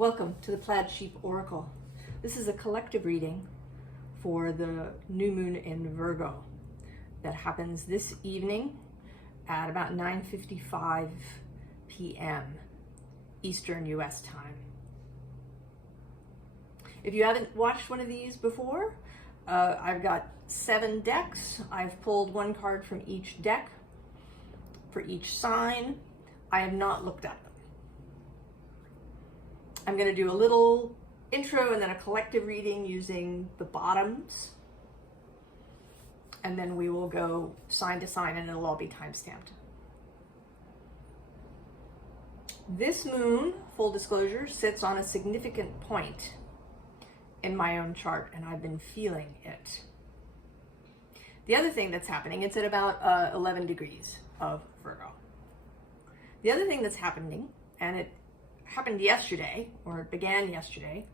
Welcome to the Plaid Sheep Oracle. This is a collective reading for the new moon in Virgo that happens this evening at about 9:55 p.m. Eastern US time. If you haven't watched one of these before, I've got 7 decks. I've pulled one card from each deck for each sign. I have not looked at them. I'm going to do a little intro and then a collective reading using the bottoms. And then we will go sign to sign and it'll all be time-stamped. This moon, full disclosure, sits on a significant point in my own chart and I've been feeling it. The other thing that's happening, it's at about 11 degrees of Virgo. The other thing that's happening, and it happened yesterday, or it began yesterday,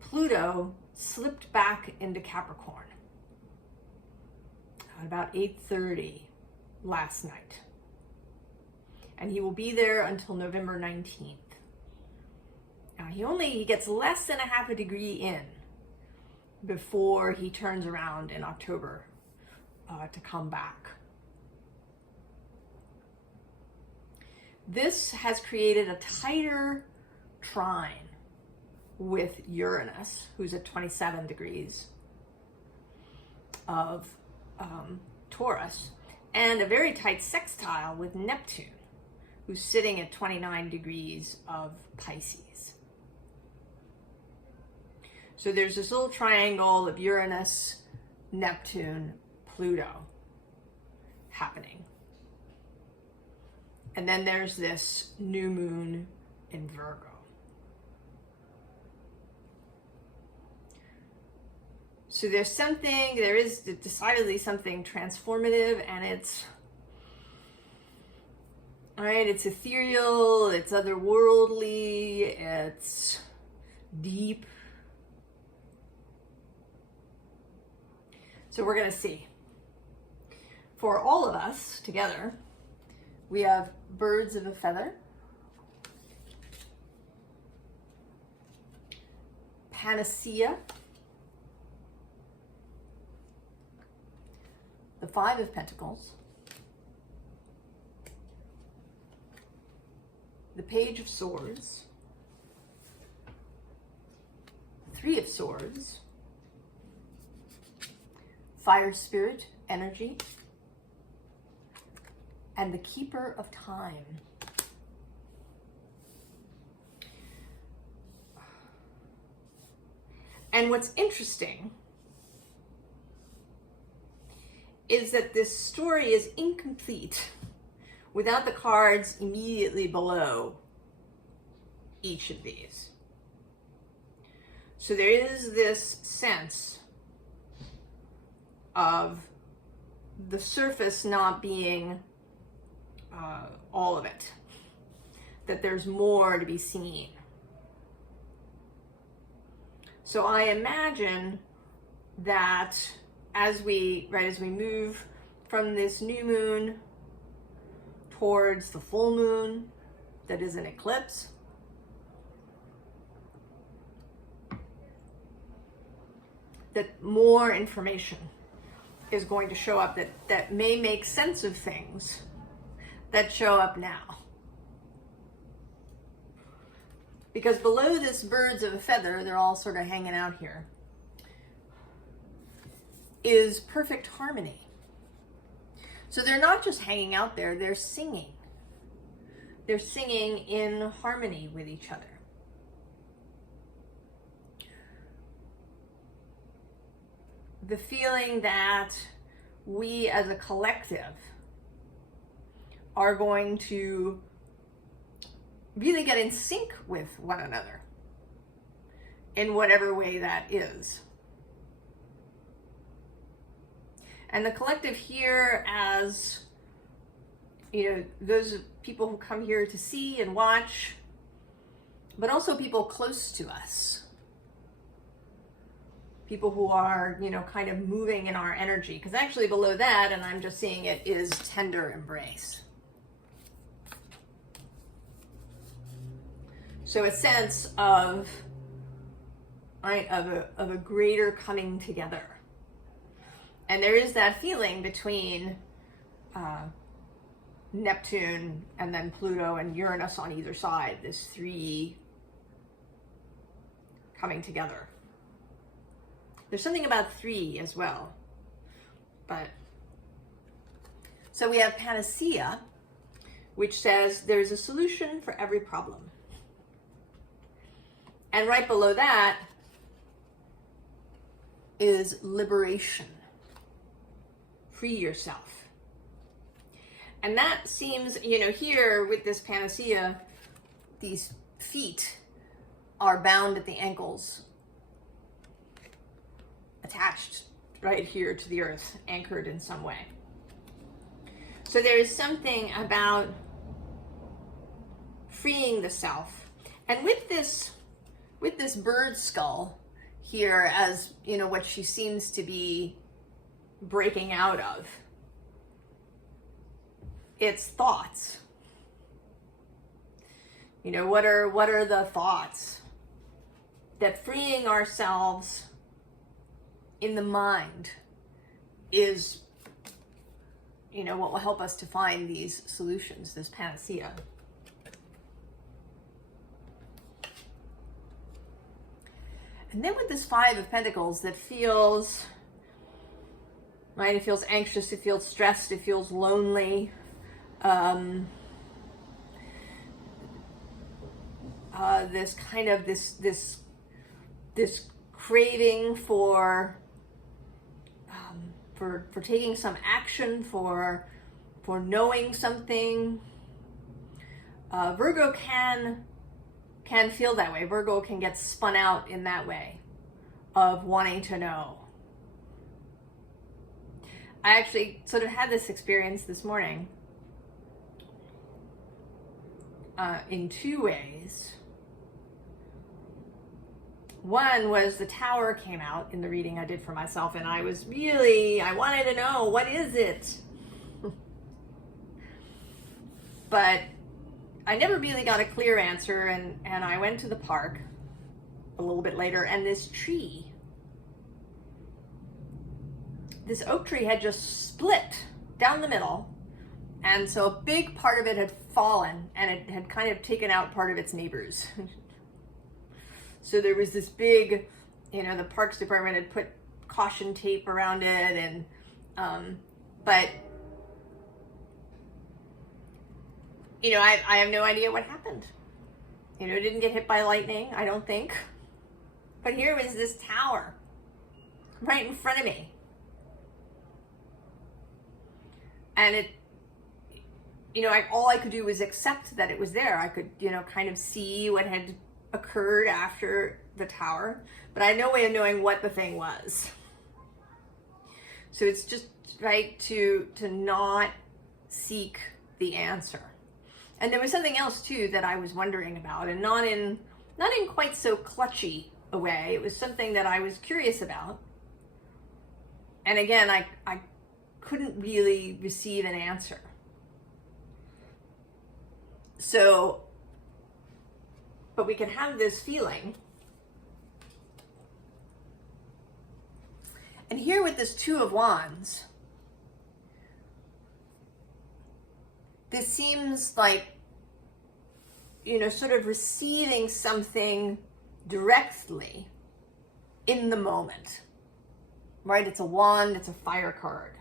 Pluto slipped back into Capricorn at about 8:30 last night. And he will be there until November 19th. Now he gets less than a half a degree in before he turns around in October to come back. This has created a tighter trine with Uranus, who's at 27 degrees of Taurus, and a very tight sextile with Neptune, who's sitting at 29 degrees of Pisces. So there's this little triangle of Uranus, Neptune, Pluto happening. And then there's this new moon in Virgo. So there is decidedly something transformative, and it's ethereal, it's otherworldly, it's deep. So we're gonna see. For all of us together, we have birds of a feather, panacea, the 5 of Pentacles, the Page of Swords, 3 of Swords, Fire Spirit, Energy, and the Keeper of Time. And what's interesting is that this story is incomplete without the cards immediately below each of these. So there is this sense of the surface not being all of it, that there's more to be seen. So I imagine that as we move from this new moon towards the full moon that is an eclipse, that more information is going to show up that may make sense of things that show up now. Because below this birds of a feather, they're all sort of hanging out here, is perfect harmony. So they're not just hanging out there, they're singing. They're singing in harmony with each other. The feeling that we as a collective are going to really get in sync with one another in whatever way that is. And the collective here, as you know, those people who come here to see and watch, but also people close to us. People who are, kind of moving in our energy. Because actually below that, and I'm just seeing it, is tender embrace. So a sense of, right, of a greater coming together. And there is that feeling between Neptune and then Pluto and Uranus on either side, this three coming together. There's something about three as well. But so we have Panacea, which says there's a solution for every problem. And right below that is liberation. Free yourself. And that seems, you know, here with this Panacea, these feet are bound at the ankles, attached right here to the earth, anchored in some way. So there is something about freeing the self. And with this bird skull here, as you know, what she seems to be breaking out of, it's thoughts. You know, what are the thoughts? That freeing ourselves in the mind is, you know, what will help us to find these solutions, this panacea. And then with this Five of Pentacles that feels, right, it feels anxious, it feels stressed, it feels lonely. This kind of this craving for taking some action, for knowing something. Virgo can feel that way. Virgo can get spun out in that way of wanting to know. I actually sort of had this experience this morning in two ways. One was the Tower came out in the reading I did for myself, and I wanted to know, what is it? But I never really got a clear answer, and I went to the park a little bit later, and this oak tree had just split down the middle, and so a big part of it had fallen, and it had kind of taken out part of its neighbors. So there was this big, you know, the Parks Department had put caution tape around it, and but you know, I have no idea what happened. You know, it didn't get hit by lightning, I don't think. But here was this tower right in front of me. And it, you know, all I could do was accept that it was there. I could, you know, kind of see what had occurred after the tower, but I had no way of knowing what the thing was. So it's just right to not seek the answer. And there was something else too that I was wondering about, and not in quite so clutchy a way. It was something that I was curious about. And again, I couldn't really receive an answer. So, but we can have this feeling. And here with this Two of Wands, this seems like, you know, sort of receiving something directly in the moment, right? It's a wand, it's a fire card.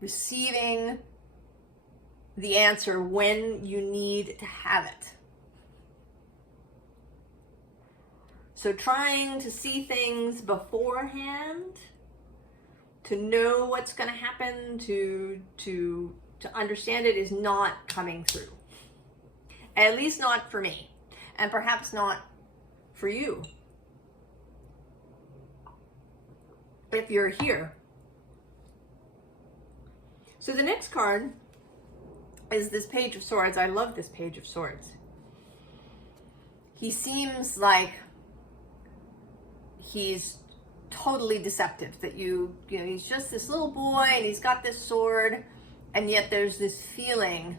Receiving the answer when you need to have it. So trying to see things beforehand, to know what's going to happen, to understand it, is not coming through. At least not for me, and perhaps not for you. If you're here. So the next card is this Page of Swords. I love this Page of Swords. He seems like he's totally deceptive, that you know, he's just this little boy and he's got this sword, and yet there's this feeling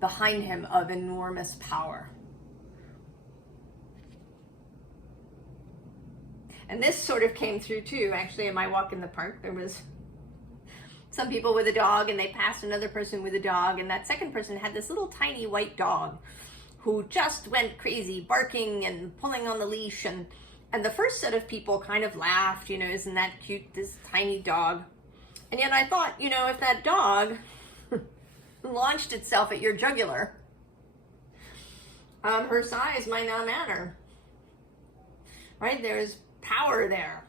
behind him of enormous power. And this sort of came through too, actually, in my walk in the park. There was some people with a dog, and they passed another person with a dog, and that second person had this little tiny white dog who just went crazy, barking and pulling on the leash, and the first set of people kind of laughed, isn't that cute, this tiny dog? And yet I thought, if that dog launched itself at your jugular, her size might not matter, right? There's power there.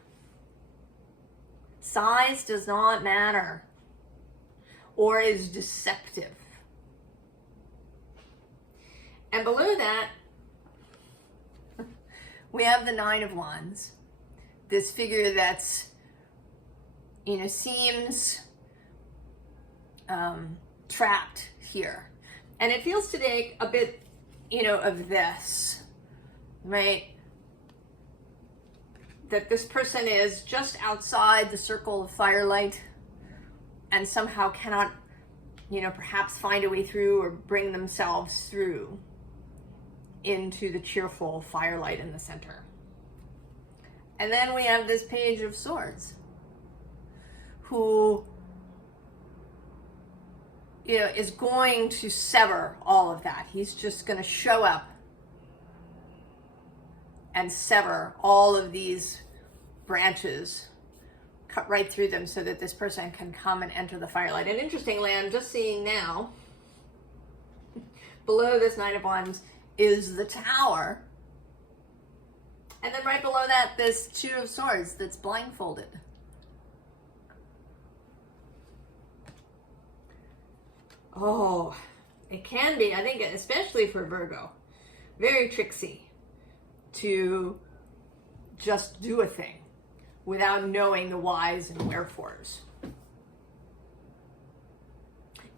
Size does not matter, or is deceptive. And below that, we have the Nine of Wands, this figure that's, seems trapped here. And it feels today a bit, of this, right? That this person is just outside the circle of firelight and somehow cannot, perhaps find a way through or bring themselves through into the cheerful firelight in the center. And then we have this Page of Swords, who, is going to sever all of that. He's just going to show up and sever all of these branches, cut right through them so that this person can come and enter the firelight. And interestingly, I'm just seeing now, below this Nine of Wands is the Tower. And then right below that, this Two of Swords that's blindfolded. Oh, it can be, I think, especially for Virgo, very tricksy to just do a thing without knowing the whys and wherefores.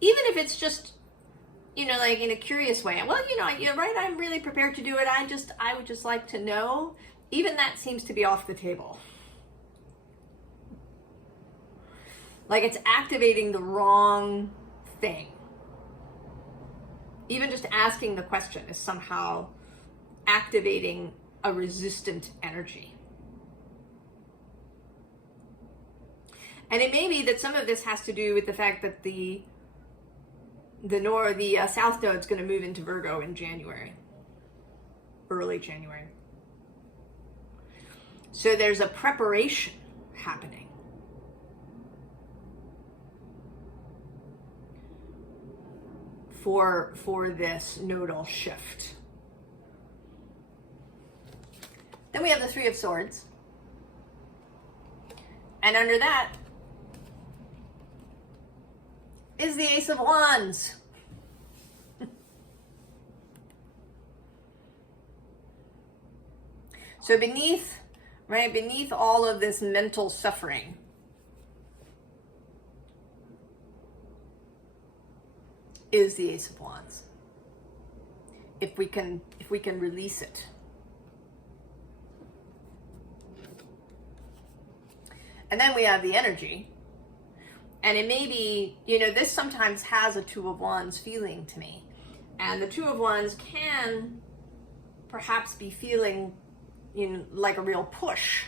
Even if it's just, like in a curious way. Well, you're right, I'm really prepared to do it. I would just like to know. Even that seems to be off the table. Like it's activating the wrong thing. Even just asking the question is somehow activating a resistant energy. And it may be that some of this has to do with the fact that the South Node is going to move into Virgo in January, early January. So there's a preparation happening. For this nodal shift. Then we have the Three of Swords. And under that is the Ace of Wands. So beneath all of this mental suffering, is the Ace of Wands. If we can release it. And then we have the energy. And it may be, this sometimes has a Two of Wands feeling to me. And the Two of Wands can perhaps be feeling like a real push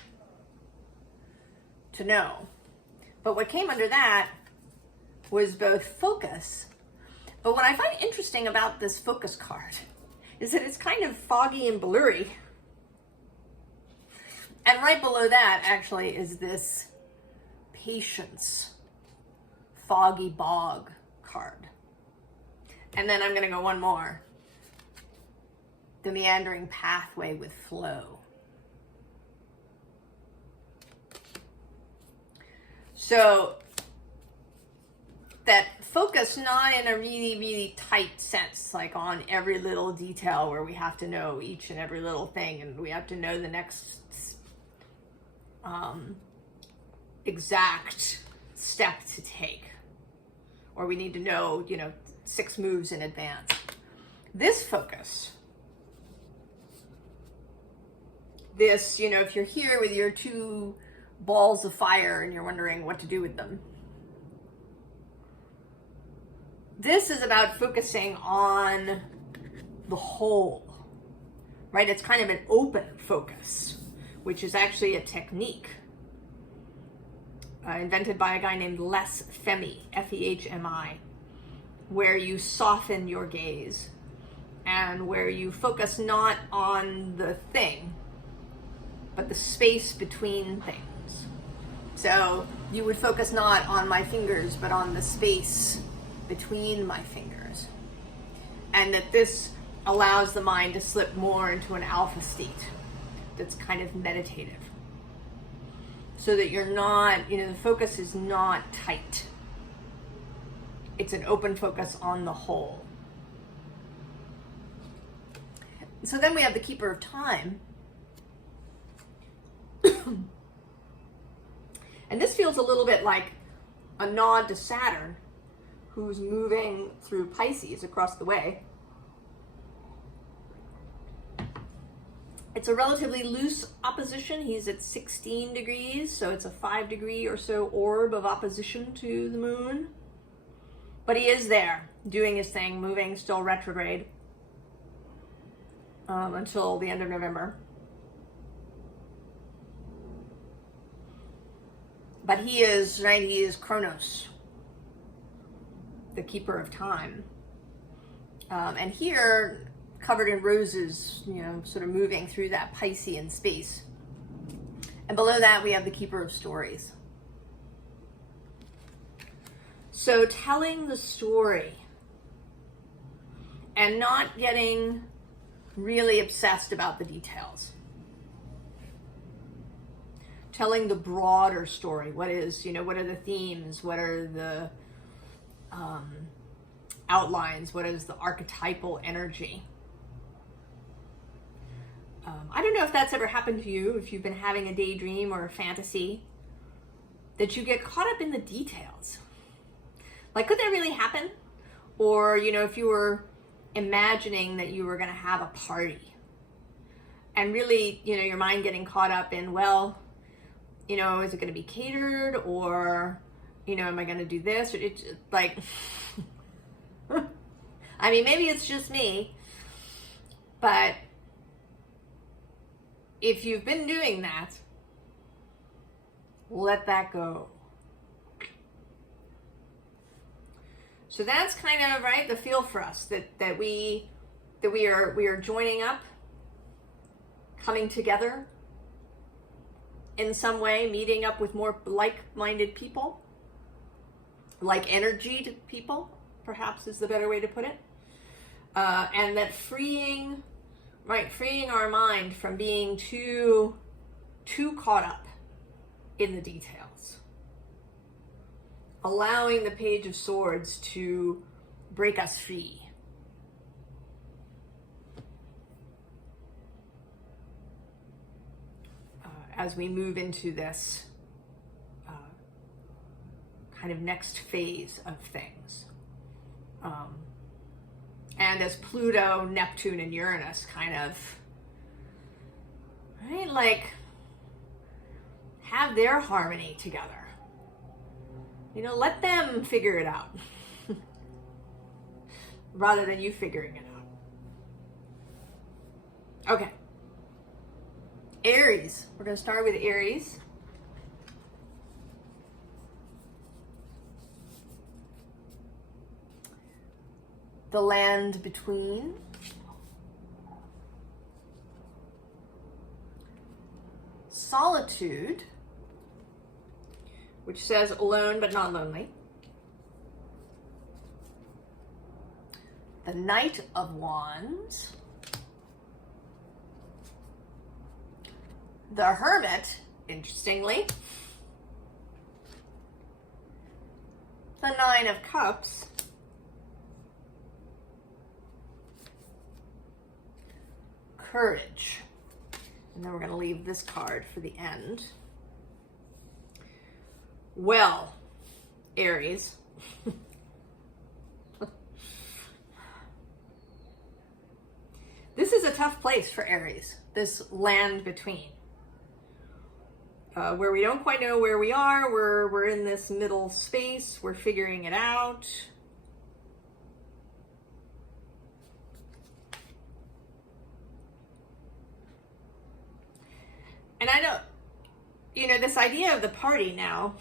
to know. But what came under that was both focus. But what I find interesting about this focus card is that it's kind of foggy and blurry. And right below that actually is this Patience, foggy bog card. And then I'm going to go one more. The meandering pathway with flow. So that focus, not in a really, really tight sense, like on every little detail where we have to know each and every little thing and we have to know the next exact step to take, or we need to know, 6 moves in advance. This focus, this, if you're here with your 2 balls of fire and you're wondering what to do with them, this is about focusing on the whole, right? It's kind of an open focus, which is actually a technique invented by a guy named Les Fehmi, F-E-H-M-I, where you soften your gaze and where you focus not on the thing, but the space between things. So you would focus not on my fingers, but on the space between my fingers. And that this allows the mind to slip more into an alpha state that's kind of meditative. So that you're not, the focus is not tight. It's an open focus on the whole. So then we have the Keeper of Time. And this feels a little bit like a nod to Saturn, who's moving through Pisces across the way. It's a relatively loose opposition. He's at 16 degrees, so it's a 5 degree or so orb of opposition to the moon. But he is there, doing his thing, moving, still retrograde, until the end of November. But he is, right, he is Kronos, the Keeper of Time. And here, covered in roses, sort of moving through that Piscean space. And below that, we have the Keeper of Stories. So telling the story and not getting really obsessed about the details. Telling the broader story. What are the themes? What are the outlines? What is the archetypal energy? I don't know if that's ever happened to you, if you've been having a daydream or a fantasy, that you get caught up in the details. Like, could that really happen? Or, if you were imagining that you were going to have a party and really, your mind getting caught up in, well, is it going to be catered, or, am I going to do this? Or it's like, I mean, maybe it's just me, but if you've been doing that, let that go. So that's kind of, right, the feel for us, that we are joining up, coming together in some way, meeting up with more like-minded people, like-energied people, perhaps is the better way to put it. And that freeing our mind from being too caught up in the details. Allowing the Page of Swords to break us free. As we move into this kind of next phase of things. And as Pluto, Neptune, and Uranus kind of, right, like, have their harmony together. Let them figure it out. Rather than you figuring it out. Okay. Aries. We're going to start with Aries. The land between. Solitude, which says alone but not lonely. The Knight of Wands. The Hermit, interestingly. The Nine of Cups. Courage. And then we're going to leave this card for the end. Well, Aries. This is a tough place for Aries, this land between. Where we don't quite know where we are, we're in this middle space, we're figuring it out. And I don't, you know, this idea of the party now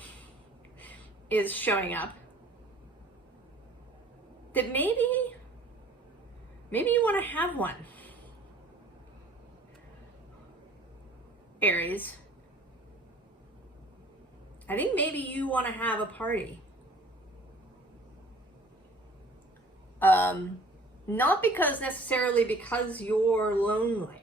is showing up. That maybe you want to have one. Aries. I think maybe you want to have a party. Not necessarily because you're lonely,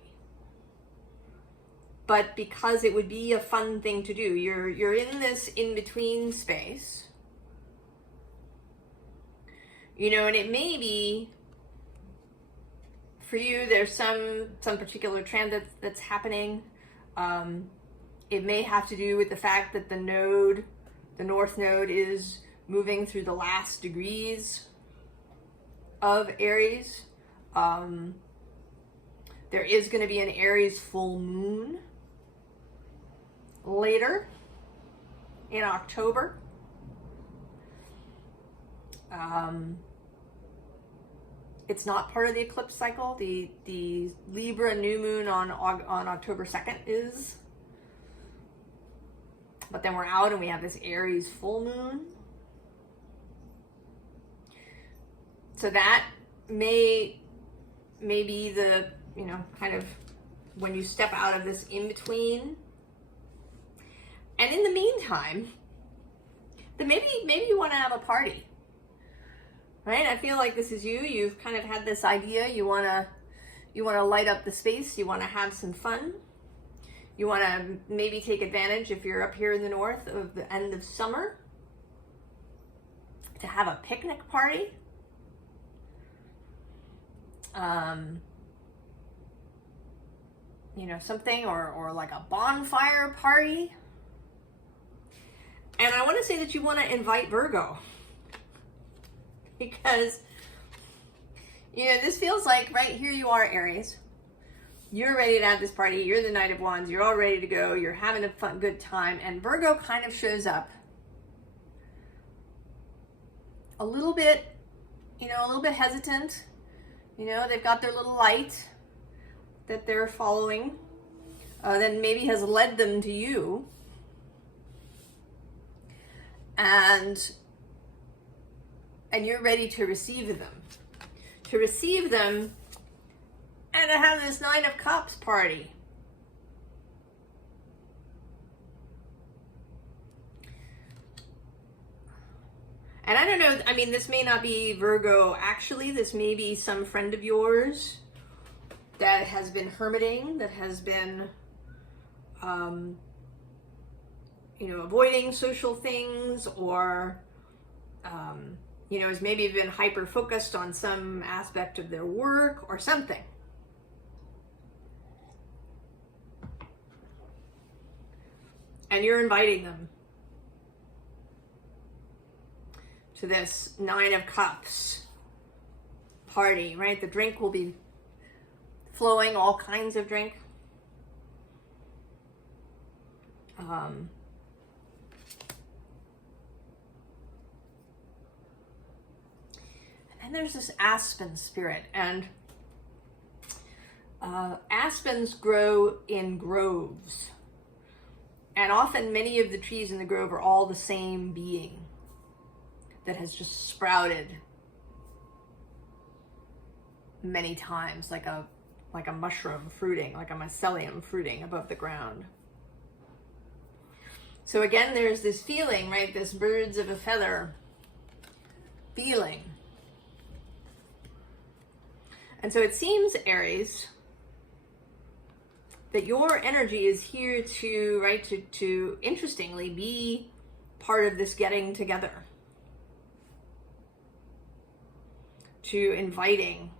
but because it would be a fun thing to do. You're in this in-between space. You know, and it may be, for you, there's some particular transit that's happening. It may have to do with the fact that the North Node is moving through the last degrees of Aries. There is going to be an Aries full moon later in October. It's not part of the eclipse cycle. The Libra new moon on October 2nd is. But then we're out and we have this Aries full moon. So that may be the, you know, kind of when you step out of this in-between. And in the meantime, then maybe you want to have a party. Right? I feel like this is you. You've kind of had this idea. You want to light up the space. You want to have some fun. You want to maybe take advantage, if you're up here in the north, of the end of summer to have a picnic party. You know, something, or like a bonfire party. And I want to say that you want to invite Virgo. Because, you know, this feels like, right, here you are, Aries. You're ready to have this party. You're the Knight of Wands. You're all ready to go. You're having a fun, good time. And Virgo kind of shows up a little bit, you know, a little bit hesitant. You know, they've got their little light that they're following. Then maybe has led them to you. And you're ready to receive them. To receive them and to have this Nine of Cups party. And I don't know, I mean, this may not be Virgo actually. This may be some friend of yours that has been hermiting, that has been, you know, avoiding social things, or, you know, has maybe been hyper-focused on some aspect of their work or something. And you're inviting them to this Nine of Cups party, right? The drink will be flowing, all kinds of drink. And there's this aspen spirit, and aspens grow in groves, and often many of the trees in the grove are all the same being that has just sprouted many times, like a mushroom fruiting, like a mycelium fruiting above the ground. So again, there's this feeling, right? This birds of a feather feeling. And so it seems, Aries, that your energy is here to, right, to interestingly be part of this getting together. To inviting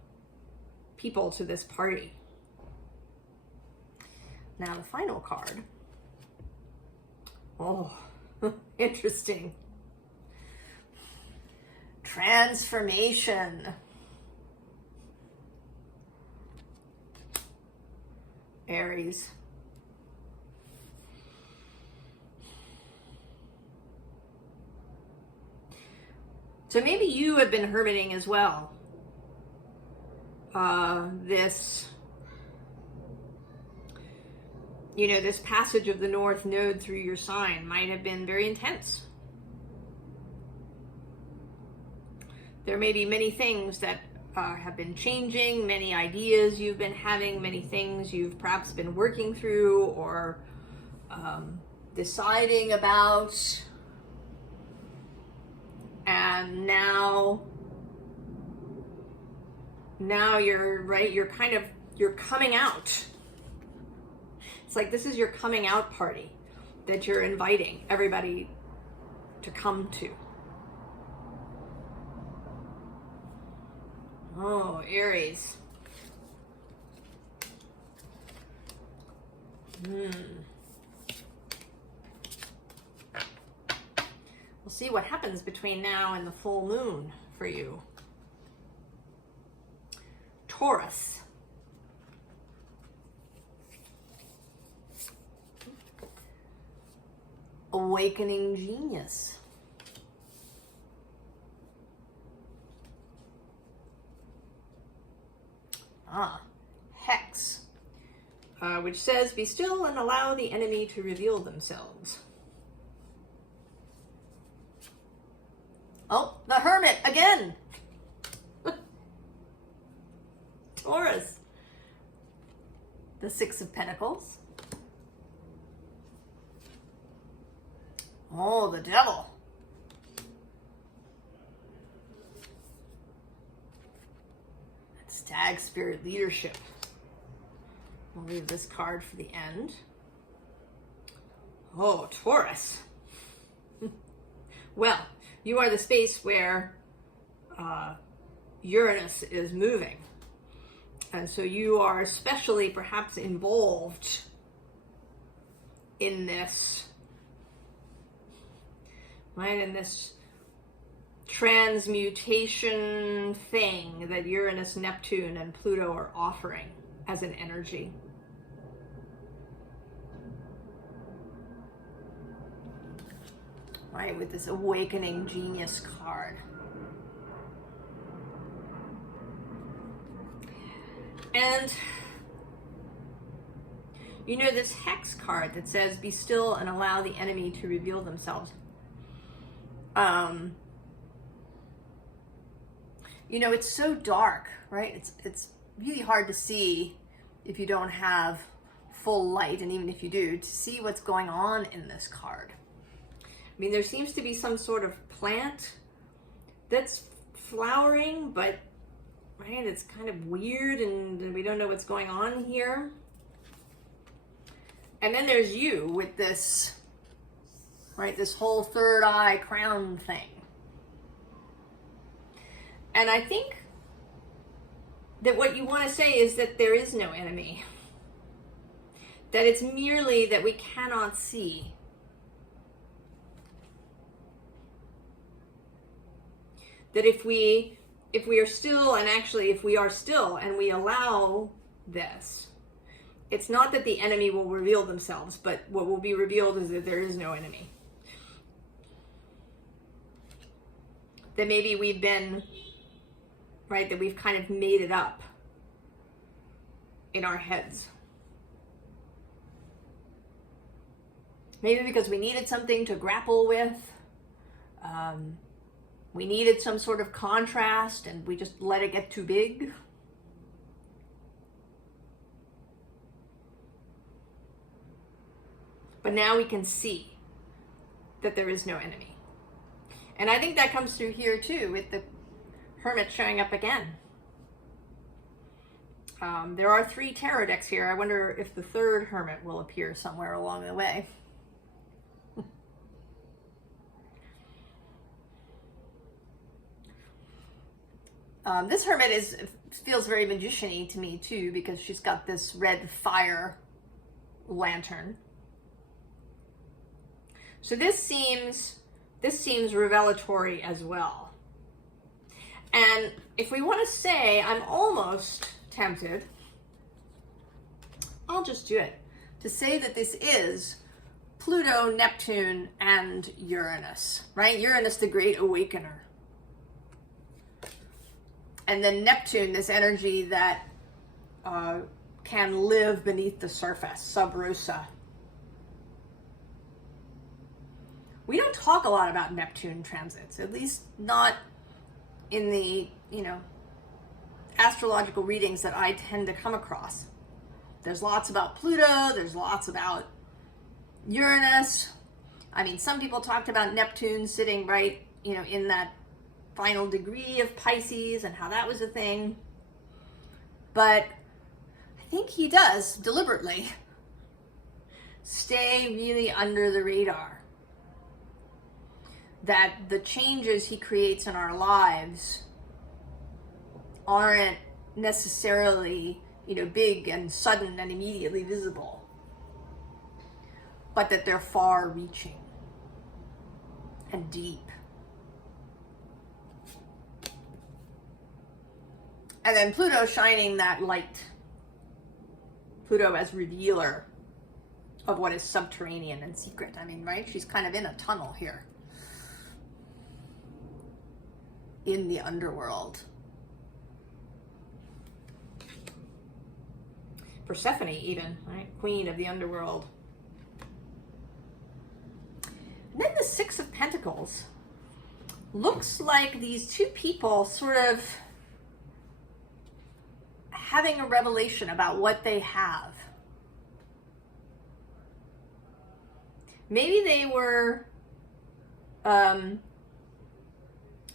people to this party. Now the final card. Oh, interesting. Transformation. Aries. So maybe you have been hermiting as well. you know, this passage of the North Node through your sign might have been very intense. There may be many things that have been changing, many ideas you've been having, many things you've perhaps been working through or deciding about. And now you're right, you're coming out. It's like this is your coming out party that you're inviting everybody to come to. Oh, Aries. We'll see what happens between now and the full moon for you. Taurus. Awakening genius. Hex, which says, be still and allow the enemy to reveal themselves. Oh, the Hermit again. Taurus. The Six of Pentacles. Oh, the Devil. Stag Spirit Leadership. We'll leave this card for the end. Oh, Taurus. Well, you are the space where Uranus is moving. And so you are especially perhaps involved in this, right, in this transmutation thing that Uranus, Neptune, and Pluto are offering as an energy. Right, with this awakening genius card. And you know this Hex card that says, be still and allow the enemy to reveal themselves. You know, it's so dark, right? It's really hard to see if you don't have full light, and even if you do, to see what's going on in this card. I mean, there seems to be some sort of plant that's flowering, but, right, it's kind of weird and we don't know what's going on here. And then there's you with this, right, this whole third eye crown thing. And I think that what you want to say is that there is no enemy. That it's merely that we cannot see. That if we are still, and actually if we are still and we allow this, it's not that the enemy will reveal themselves, but what will be revealed is that there is no enemy. That maybe we've been, right, that we've kind of made it up in our heads. Maybe because we needed something to grapple with. We needed some sort of contrast and we just let it get too big. But now we can see that there is no enemy. And I think that comes through here too with the Hermit showing up again. There are 3 tarot decks here. I wonder if the third Hermit will appear somewhere along the way. This Hermit feels very magician-y to me too, because she's got this red fire lantern. So this seems revelatory as well. And if we want to say, I'm almost tempted, I'll just do it, to say that this is Pluto, Neptune, and Uranus, right? Uranus, the great awakener. And then Neptune, this energy that can live beneath the surface, sub rosa. We don't talk a lot about Neptune transits, at least not in the, astrological readings that I tend to come across. There's lots about Pluto, there's lots about Uranus. I mean, some people talked about Neptune sitting right, in that final degree of Pisces and how that was a thing. But I think he does deliberately stay really under the radar. That the changes he creates in our lives aren't necessarily, big and sudden and immediately visible, but that they're far-reaching and deep. And then Pluto shining that light. Pluto as revealer of what is subterranean and secret. I mean, right? She's kind of in a tunnel here. In the underworld. Persephone even, right? Queen of the underworld. And then the Six of Pentacles. Looks like these two people sort of having a revelation about what they have. Maybe they were,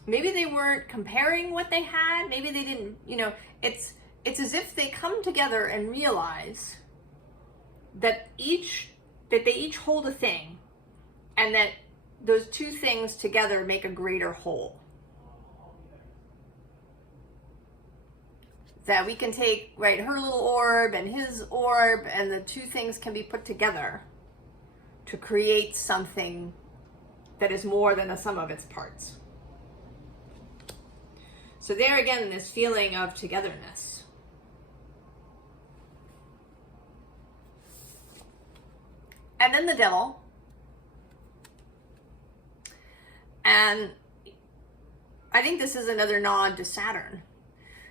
maybe they weren't comparing what they had. Maybe they didn't, it's as if they come together and realize that they each hold a thing, and that those two things together make a greater whole. That we can take, right, her little orb and his orb, and the two things can be put together to create something that is more than a sum of its parts. So there again, this feeling of togetherness. And then the Devil. And I think this is another nod to Saturn.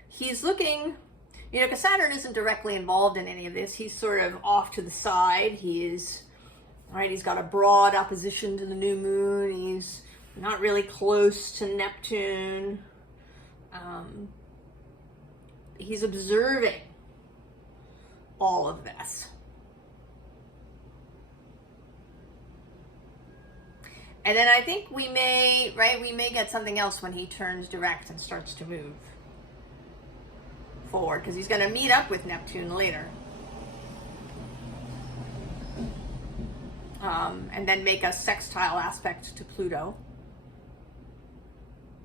He's looking, because Saturn isn't directly involved in any of this. He's sort of off to the side. He's got a broad opposition to the new moon. He's not really close to Neptune. He's observing all of this. And then I think we may get something else when he turns direct and starts to move forward, because he's going to meet up with Neptune later. And then make a sextile aspect to Pluto.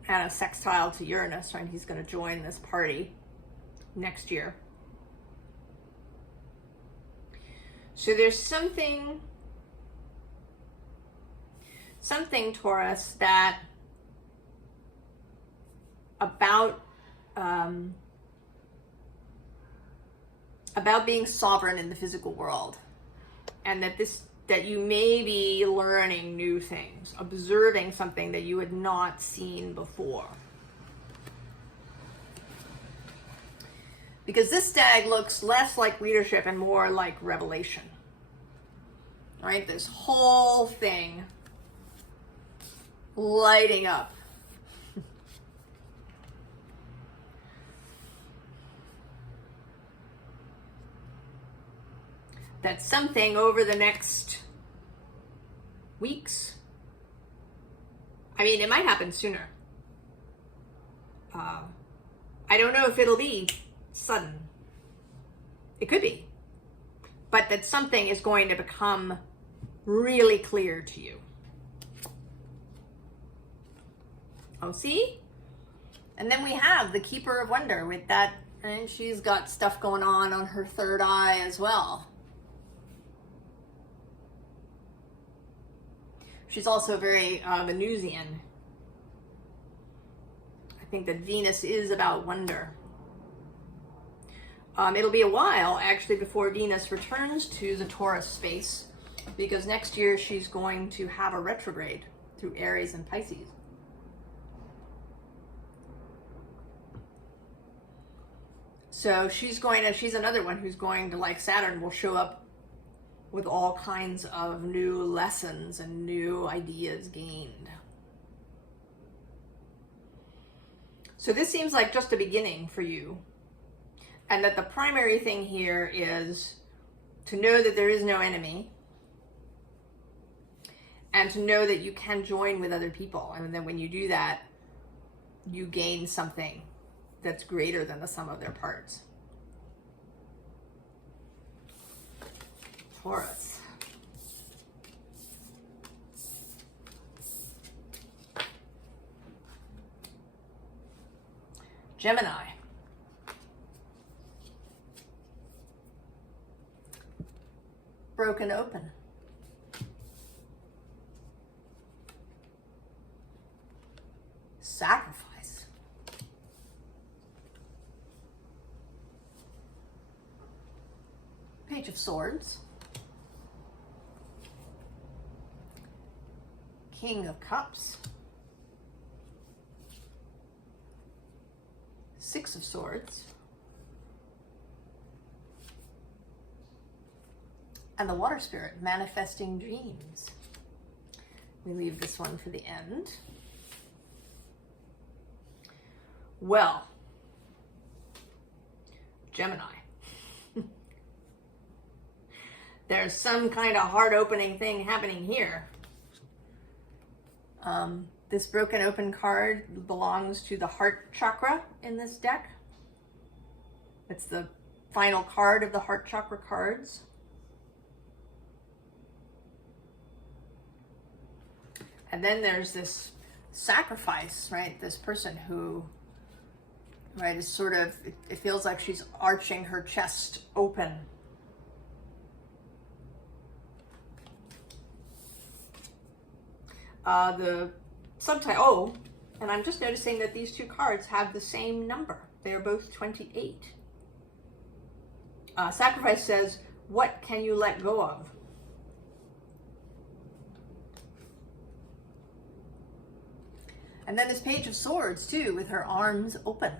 And a sextile to Uranus, right? He's going to join this party next year. So there's something, Taurus, that about being sovereign in the physical world, and that you may be learning new things, observing something that you had not seen before. Because this stag looks less like leadership and more like revelation. Right? This whole thing lighting up. That something over the next weeks, I mean, it might happen sooner. I don't know if it'll be sudden. It could be. But that something is going to become really clear to you. Oh, see? And then we have the Keeper of Wonder with that, and she's got stuff going on her third eye as well. She's also very Venusian. I think that Venus is about wonder. It'll be a while, actually, before Venus returns to the Taurus space, because next year she's going to have a retrograde through Aries and Pisces. So she's another one who's going to, like Saturn, will show up with all kinds of new lessons and new ideas gained. So this seems like just a beginning for you. And that the primary thing here is to know that there is no enemy. And to know that you can join with other people. And then when you do that, you gain something that's greater than the sum of their parts. Taurus. Gemini. Broken open. Sacrifice. Page of Swords. King of Cups. Six of Swords. And the Water Spirit, manifesting dreams. We leave this one for the end. Well, Gemini. There's some kind of heart opening thing happening here. This broken open card belongs to the heart chakra in this deck. It's the final card of the heart chakra cards. And then there's this sacrifice, right? This person who, right, is sort of, it feels like she's arching her chest open. The subtitle, and I'm just noticing that these two cards have the same number. They are both 28. Sacrifice says, what can you let go of? And then this Page of Swords, too, with her arms open.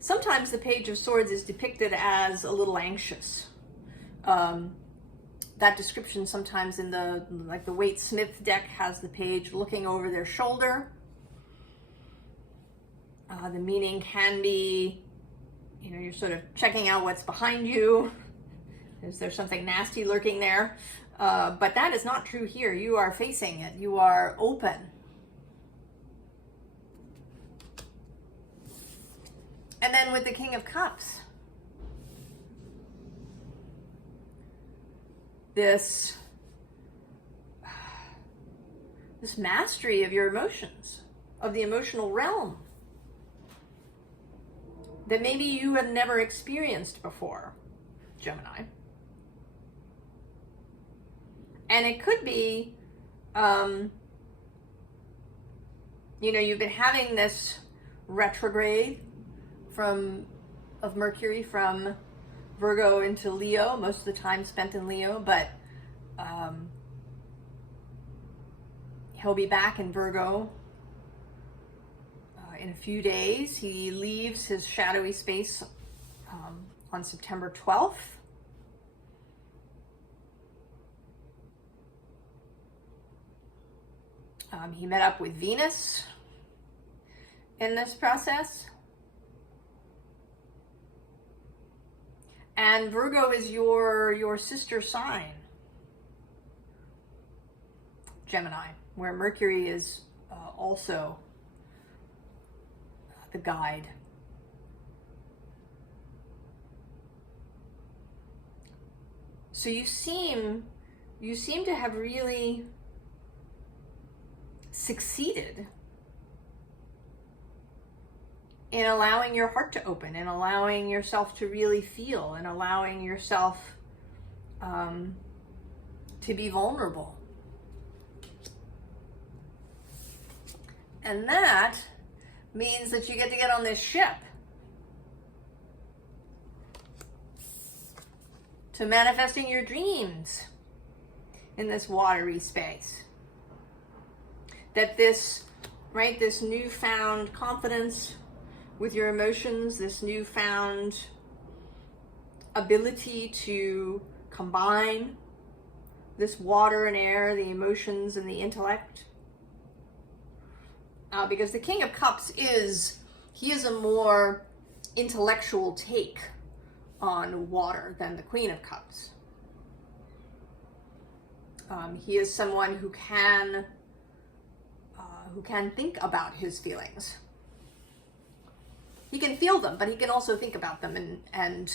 Sometimes the Page of Swords is depicted as a little anxious. That description sometimes in the Waite Smith deck has the page looking over their shoulder. The meaning can be, you're sort of checking out what's behind you. Is there something nasty lurking there? But that is not true here. You are facing it. You are open. And then with the King of Cups, this mastery of your emotions, of the emotional realm that maybe you have never experienced before, Gemini. And it could be, you've been having this retrograde of Mercury from Virgo into Leo, most of the time spent in Leo, but he'll be back in Virgo in a few days. He leaves his shadowy space on September 12th. He met up with Venus in this process. And Virgo is your sister sign, Gemini, where Mercury is also the guide. So you seem to have really succeeded in allowing your heart to open, and allowing yourself to really feel, and allowing yourself to be vulnerable. And that means that you get to get on this ship to manifesting your dreams in this watery space. That this newfound confidence with your emotions, this newfound ability to combine this water and air, the emotions and the intellect. Because the King of Cups is a more intellectual take on water than the Queen of Cups. He is someone who can think about his feelings. He can feel them, but he can also think about them and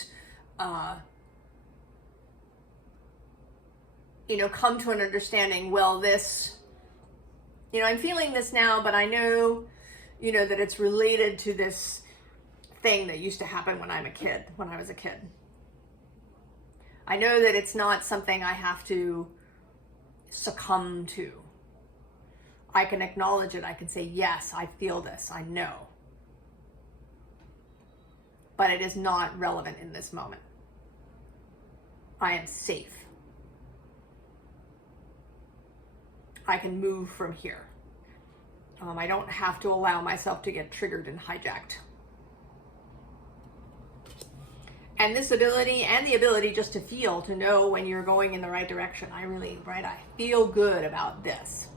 come to an understanding. Well, this, I'm feeling this now, but I know, that it's related to this thing that used to happen when I was a kid. I know that it's not something I have to succumb to. I can acknowledge it. I can say, yes, I feel this. I know. But it is not relevant in this moment. I am safe. I can move from here. I don't have to allow myself to get triggered and hijacked. And this ability, and the ability just to feel, to know when you're going in the right direction. I feel good about this.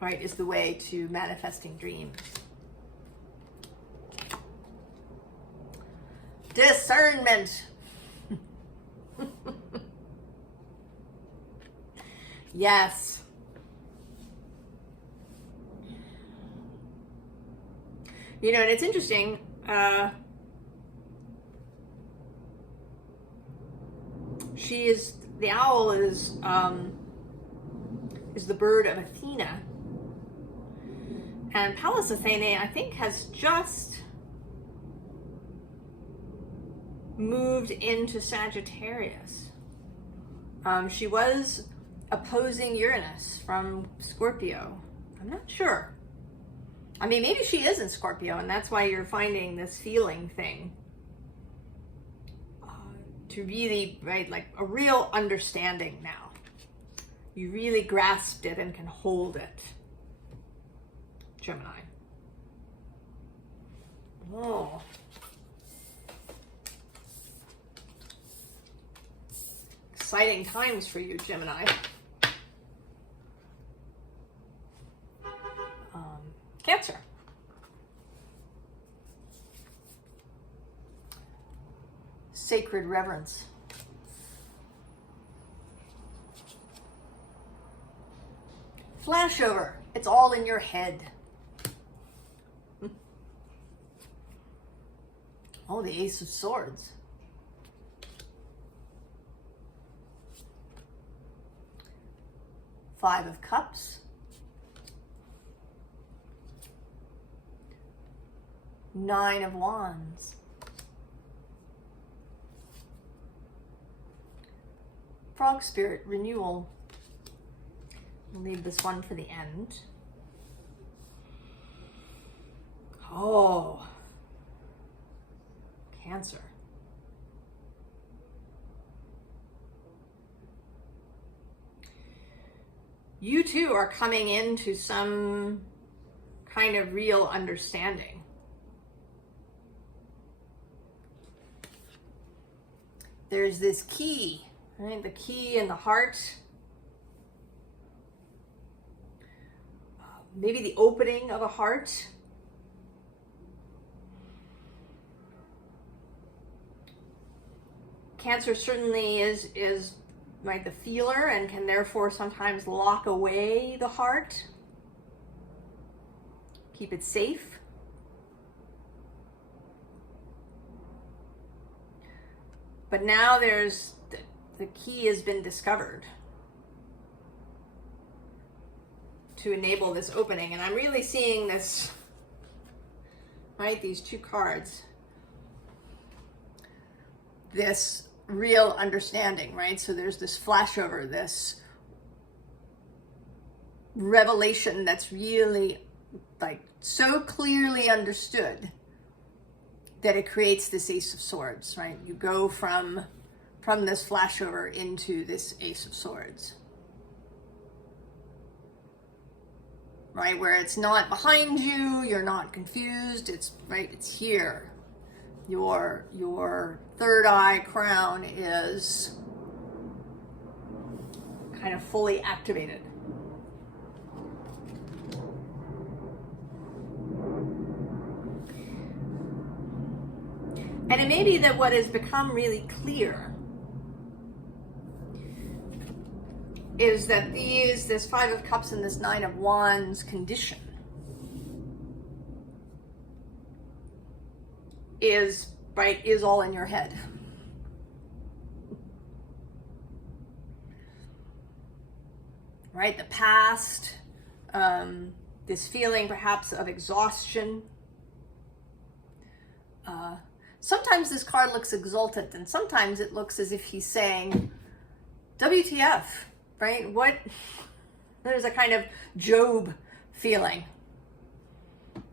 Right, is the way to manifesting dreams. Discernment. Yes. And it's interesting. The owl is the bird of Athena. And Pallas Athene, I think, has just moved into Sagittarius. She was opposing Uranus from Scorpio. I'm not sure. Maybe she is in Scorpio, and that's why you're finding this feeling thing. To really, like a real understanding now. You really grasped it and can hold it. Gemini. Oh. Exciting times for you, Gemini. Cancer. Sacred reverence. Flashover. It's all in your head. Oh, the Ace of Swords. Five of Cups. Nine of Wands. Frog Spirit, renewal. I'll leave this one for the end. Oh. Cancer. You too are coming into some kind of real understanding. There's this key, right? The key in the heart. Maybe the opening of a heart. Cancer certainly is like the feeler and can therefore sometimes lock away the heart. Keep it safe. But now there's the key has been discovered to enable this opening. And I'm really seeing this, right? These two cards. This real understanding, right? So there's this flashover, this revelation that's really like so clearly understood that it creates this Ace of Swords, right? You go from this flashover into this Ace of Swords. right? Where it's not behind you, you're not confused, it's right, it's here. Your third eye crown is kind of fully activated. And it may be that what has become really clear is that this Five of Cups and this Nine of Wands condition is all in your head. Right? The past, this feeling perhaps of exhaustion. Sometimes this card looks exultant, and sometimes it looks as if he's saying, WTF, right? What? There's a kind of Job feeling.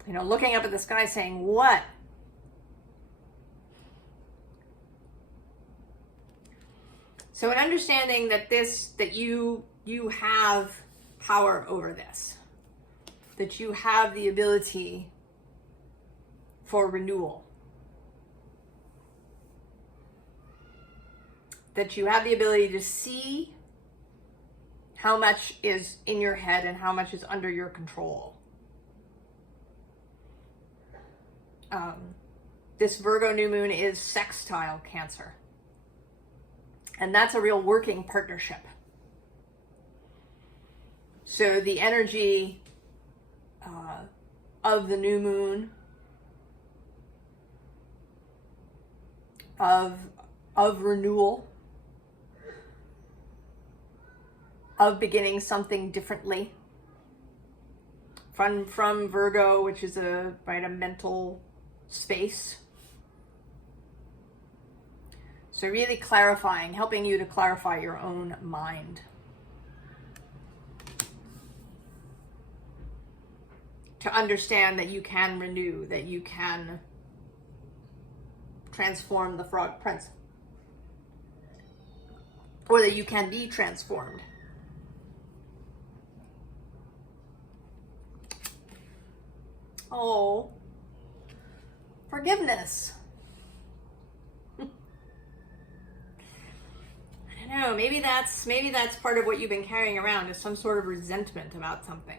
You know, looking up at the sky saying, what? So an understanding that you have power over this, that you have the ability for renewal, that you have the ability to see how much is in your head and how much is under your control. This Virgo new moon is sextile Cancer. And that's a real working partnership. So the energy of the new moon, of renewal, of beginning something differently, from Virgo, which is a mental space. So really clarifying, helping you to clarify your own mind. To understand that you can renew, that you can transform the Frog Prince. Or that you can be transformed. Oh, forgiveness. I don't know, maybe that's part of what you've been carrying around, is some sort of resentment about something.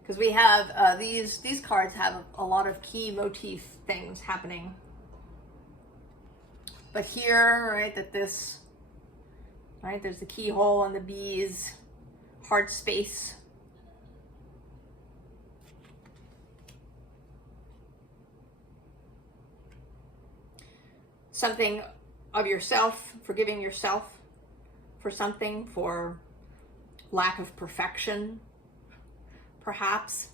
Because we have these cards have a lot of key motif things happening. But here, right, there's the keyhole and the bees, heart space. Something of yourself, forgiving yourself for something, for lack of perfection, perhaps.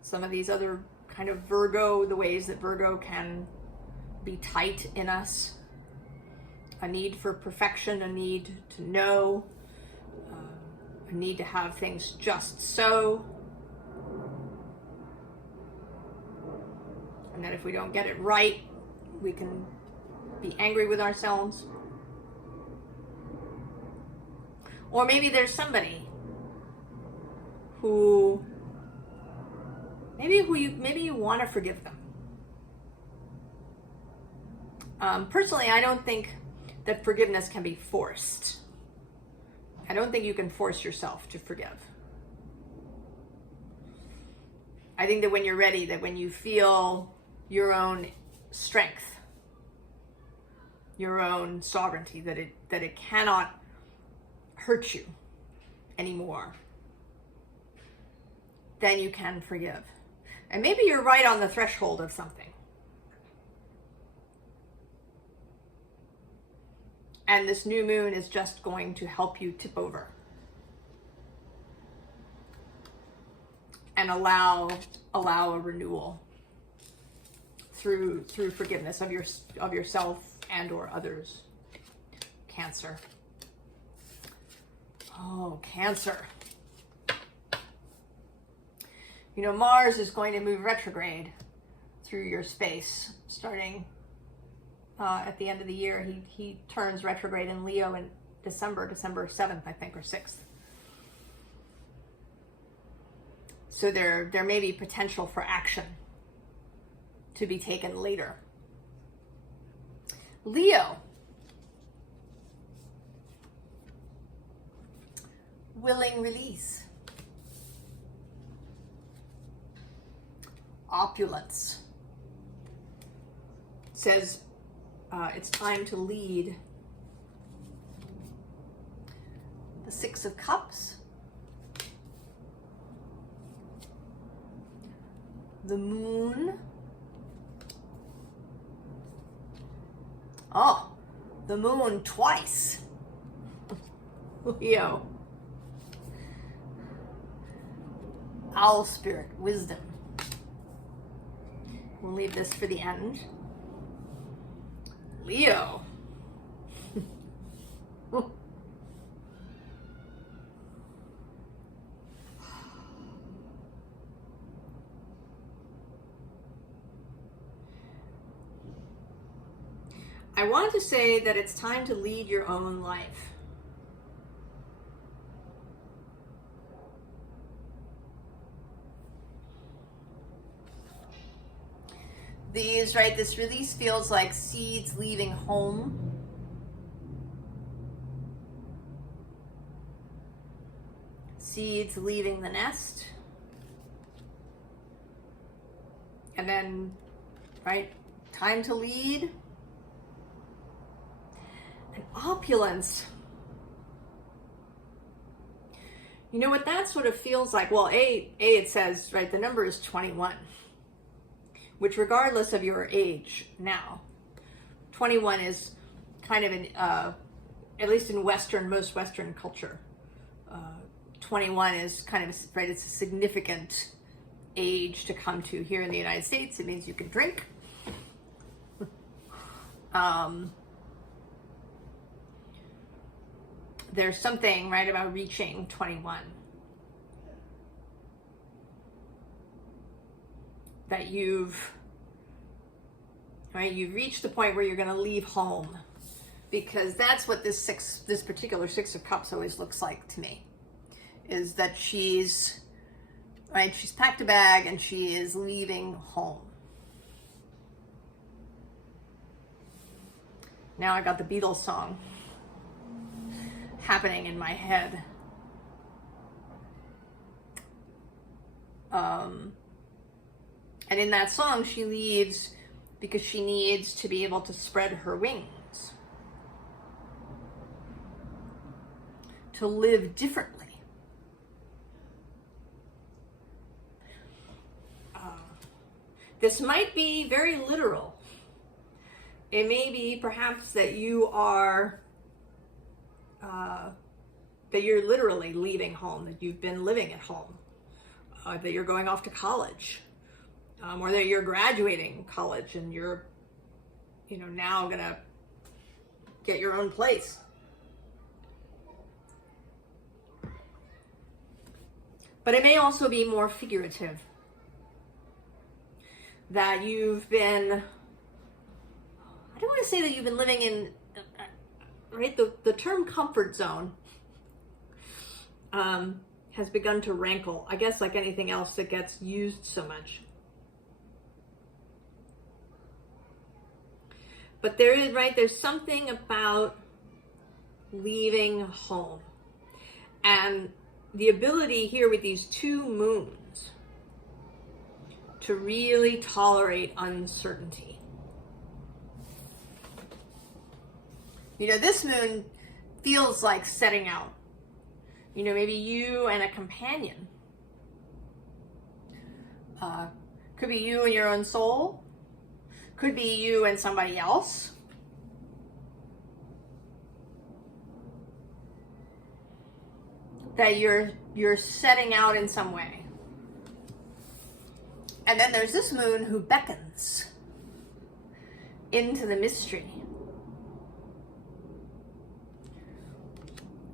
Some of these other kind of Virgo, the ways that Virgo can be tight in us. A need for perfection, a need to know, a need to have things just so. And that if we don't get it right, we can be angry with ourselves. Or maybe there's somebody who maybe you want to forgive them. Personally, I don't think that forgiveness can be forced. I don't think you can force yourself to forgive. I think that when you're ready, that when you feel your own strength, your own sovereignty, that it cannot hurt you anymore, then you can forgive. And maybe you're right on the threshold of something. And this new moon is just going to help you tip over and allow a renewal through forgiveness of yourself and or others. Cancer. Oh, Cancer. You know, Mars is going to move retrograde through your space starting at the end of the year. He turns retrograde in Leo in December 7th, I think, or 6th. So there may be potential for action to be taken later. Leo. Willing release. Opulence. Says it's time to lead. The Six of Cups. The Moon. Oh, the Moon twice. Leo. Owl Spirit, Wisdom. We'll leave this for the end. Leo. I want to say that it's time to lead your own life. These, right, this release feels like seeds leaving home. Seeds leaving the nest. And then, right, time to lead. And opulence. You know what that sort of feels like? Well, it says, right, the number is 21. Which, regardless of your age now, 21 is kind of at least in most Western culture, 21 is kind of, right, it's a significant age to come to. Here in the United States, it means you can drink. There's something, right, about reaching 21. That you've reached the point where you're going to leave home, because that's what this particular Six of Cups always looks like to me, is that she's packed a bag and she is leaving home. Now I got the Beatles song happening in my head. And in that song, she leaves because she needs to be able to spread her wings, to live differently. This might be very literal. It may be perhaps that you are, that you're literally leaving home, that you've been living at home, that you're going off to college. Or that you're graduating college and you're, now gonna get your own place. But it may also be more figurative. That you've been, I don't want to say that you've been living in, right, the term comfort zone has begun to rankle, I guess, like anything else that gets used so much. But there's something about leaving home. And the ability here with these two moons to really tolerate uncertainty. This moon feels like setting out. Maybe you and a companion. Could be you and your own soul. Could be you and somebody else. That you're setting out in some way. And then there's this moon who beckons into the mystery.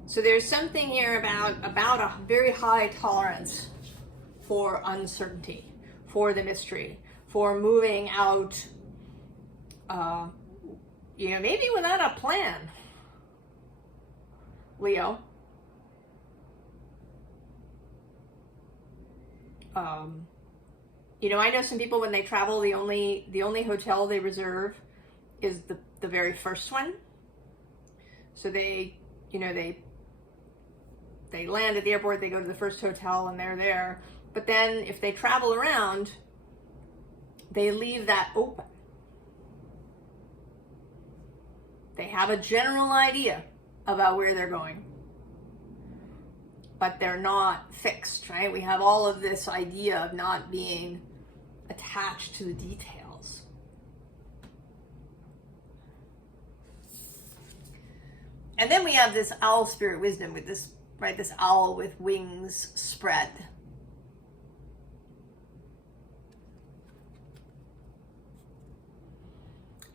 So there's something here about a very high tolerance for uncertainty, for the mystery, for moving out, you know, maybe without a plan, Leo. You know, I know some people when they travel, the only hotel they reserve is the very first one. So they, you know, they land at the airport, they go to the first hotel and they're there. But then if they travel around, they leave that open. They have a general idea about where they're going, but they're not fixed, right? We have all of this idea of not being attached to the details. And then we have this owl spirit wisdom with this, right? This owl with wings spread.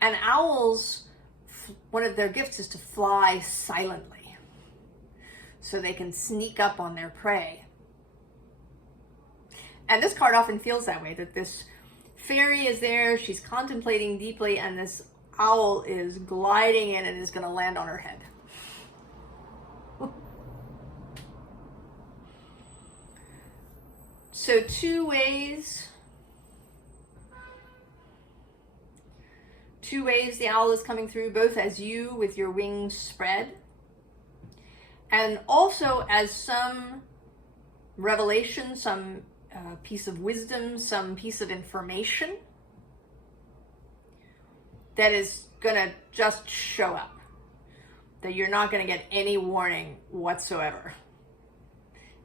And owls, one of their gifts is to fly silently, so they can sneak up on their prey. And this card often feels that way, that this fairy is there, she's contemplating deeply, and this owl is gliding in and is going to land on her head. So two ways the owl is coming through, both as you with your wings spread, and also as some revelation, some piece of wisdom, some piece of information that is gonna just show up, that you're not gonna get any warning whatsoever.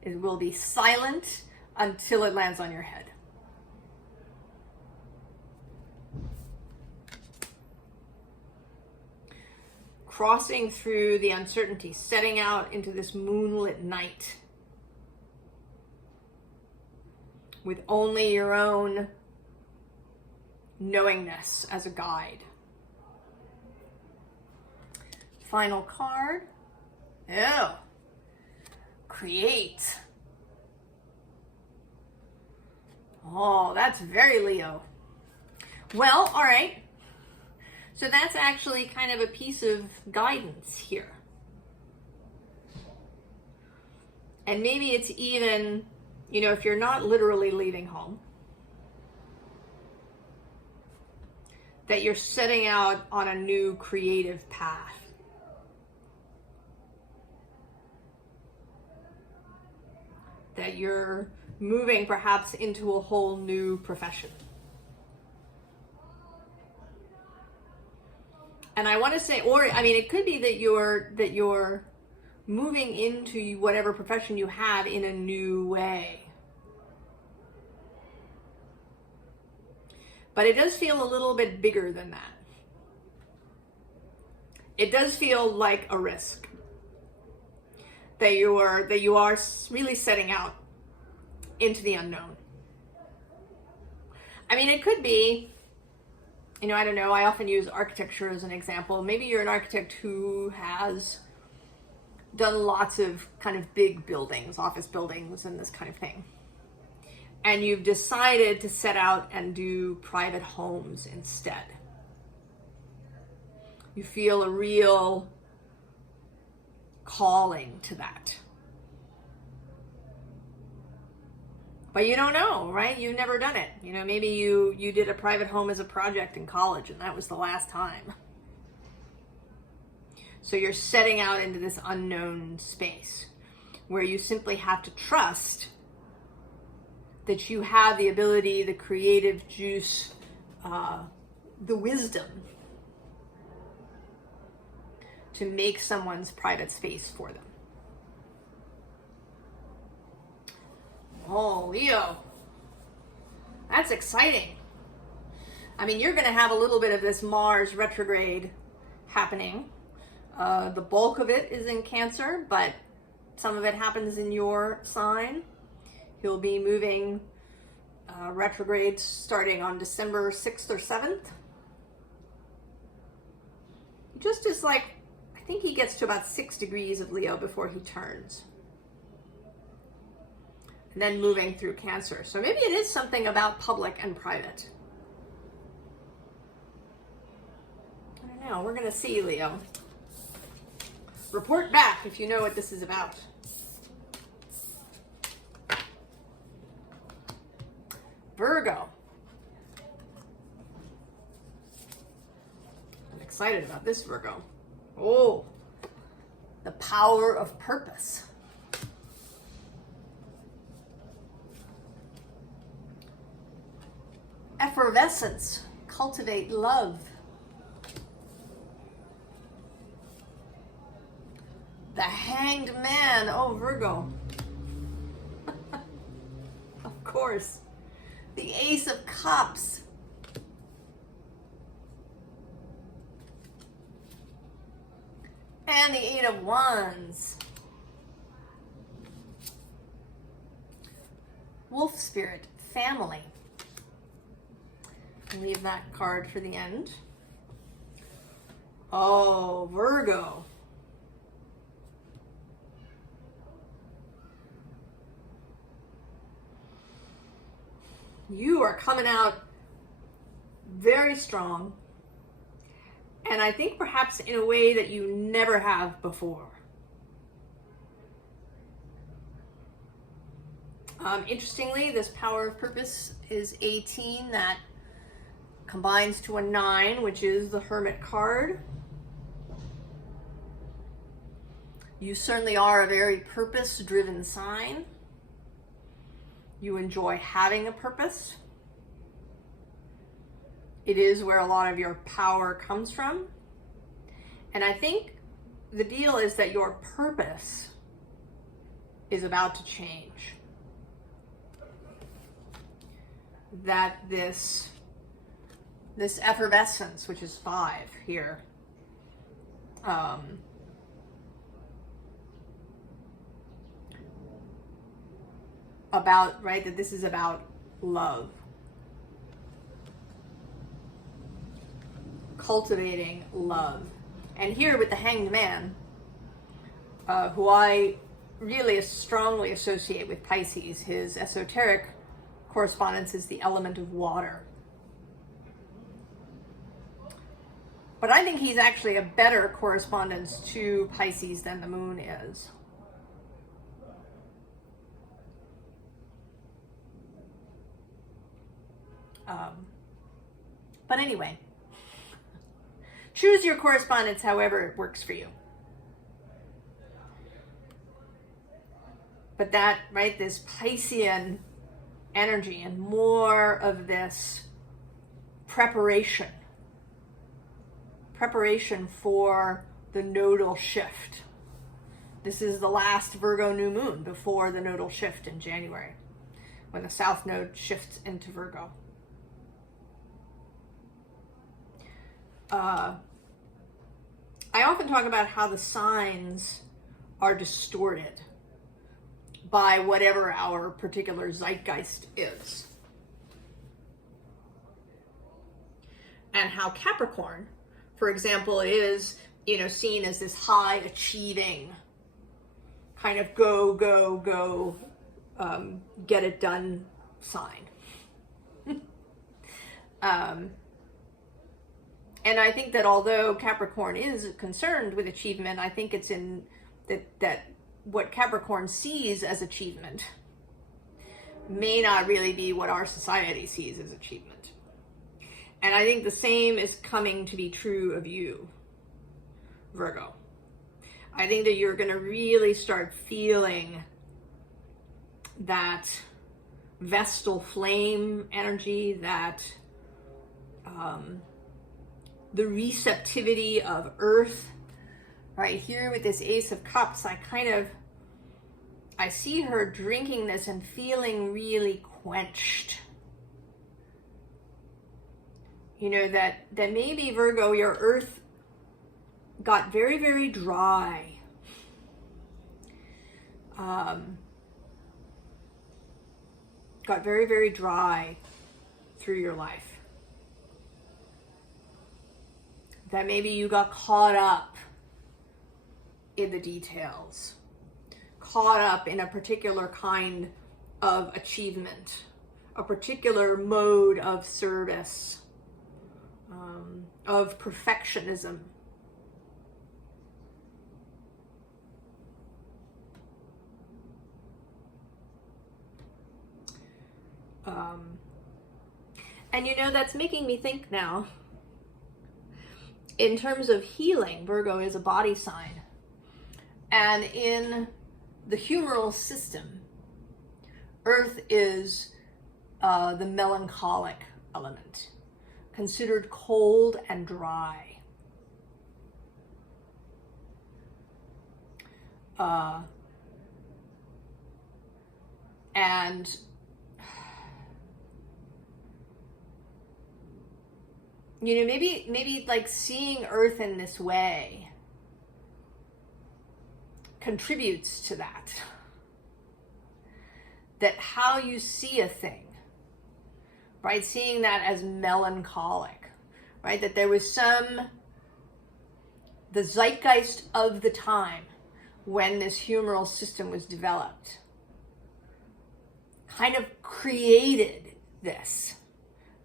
It will be silent until it lands on your head. Crossing through the uncertainty, setting out into this moonlit night with only your own knowingness as a guide. Final card. Oh, create. Oh, that's very Leo. Well, all right. So that's actually kind of a piece of guidance here. And maybe it's even, you know, if you're not literally leaving home, that you're setting out on a new creative path. That you're moving perhaps into a whole new profession. And I want to say, or I mean, it could be that you're moving into whatever profession you have in a new way. But it does feel a little bit bigger than that. It does feel like a risk. That you are really setting out into the unknown. I mean, it could be, you know, I don't know, I often use architecture as an example. Maybe you're an architect who has done lots of kind of big buildings, office buildings and this kind of thing. And you've decided to set out and do private homes instead. You feel a real calling to that. But you don't know, right? You've never done it. You know, maybe you did a private home as a project in college and that was the last time. So you're setting out into this unknown space where you simply have to trust that you have the ability, the creative juice, the wisdom to make someone's private space for them. Oh, Leo, that's exciting. I mean, you're going to have a little bit of this Mars retrograde happening. The bulk of it is in Cancer, but some of it happens in your sign. He'll be moving retrograde starting on December 6th or 7th. Just as like, I think he gets to about 6 degrees of Leo before he turns. And then moving through Cancer. So maybe it is something about public and private. Now we're going to see, Leo. Report back if you know what this is about. Virgo. I'm excited about this, Virgo. Oh, the power of purpose. Effervescence. Cultivate love. The Hanged Man. Oh, Virgo. Of course. The Ace of Cups. And the Eight of Wands. Wolf Spirit. Family. Leave that card for the end. Oh, Virgo. You are coming out very strong, and I think perhaps in a way that you never have before. Interestingly, this power of purpose is 18. That combines to a 9, which is the Hermit card. You certainly are a very purpose-driven sign. You enjoy having a purpose. It is where a lot of your power comes from. And I think the deal is that your purpose is about to change. That this effervescence, which is 5 here, about, right, that this is about love. Cultivating love. And here with the Hanged Man, who I really strongly associate with Pisces, his esoteric correspondence is the element of water. But I think he's actually a better correspondence to Pisces than the moon is. But anyway, choose your correspondence however it works for you. But that, right, this Piscean energy and more of this preparation for the nodal shift. This is the last Virgo new moon before the nodal shift in January, when the South Node shifts into Virgo. I often talk about how the signs are distorted by whatever our particular zeitgeist is. And how Capricorn, for example, is, seen as this high achieving, kind of go, get it done sign. And I think that although Capricorn is concerned with achievement, I think it's in that what Capricorn sees as achievement may not really be what our society sees as achievement. And I think the same is coming to be true of you, Virgo. I think that you're going to really start feeling that Vestal flame energy, that the receptivity of earth. Right here with this Ace of Cups, I see her drinking this and feeling really quenched. That maybe, Virgo, your earth got very, very dry. Got very, very dry through your life. That maybe you got caught up in the details, caught up in a particular kind of achievement, a particular mode of service, of perfectionism. And you know, that's making me think now, in terms of healing, Virgo is a body sign. And in the humoral system, Earth is the melancholic element, considered cold and dry. And you know, maybe like seeing Earth in this way contributes to that. That how you see a thing, right? Seeing that as melancholic, right? That there was the zeitgeist of the time when this humoral system was developed kind of created this,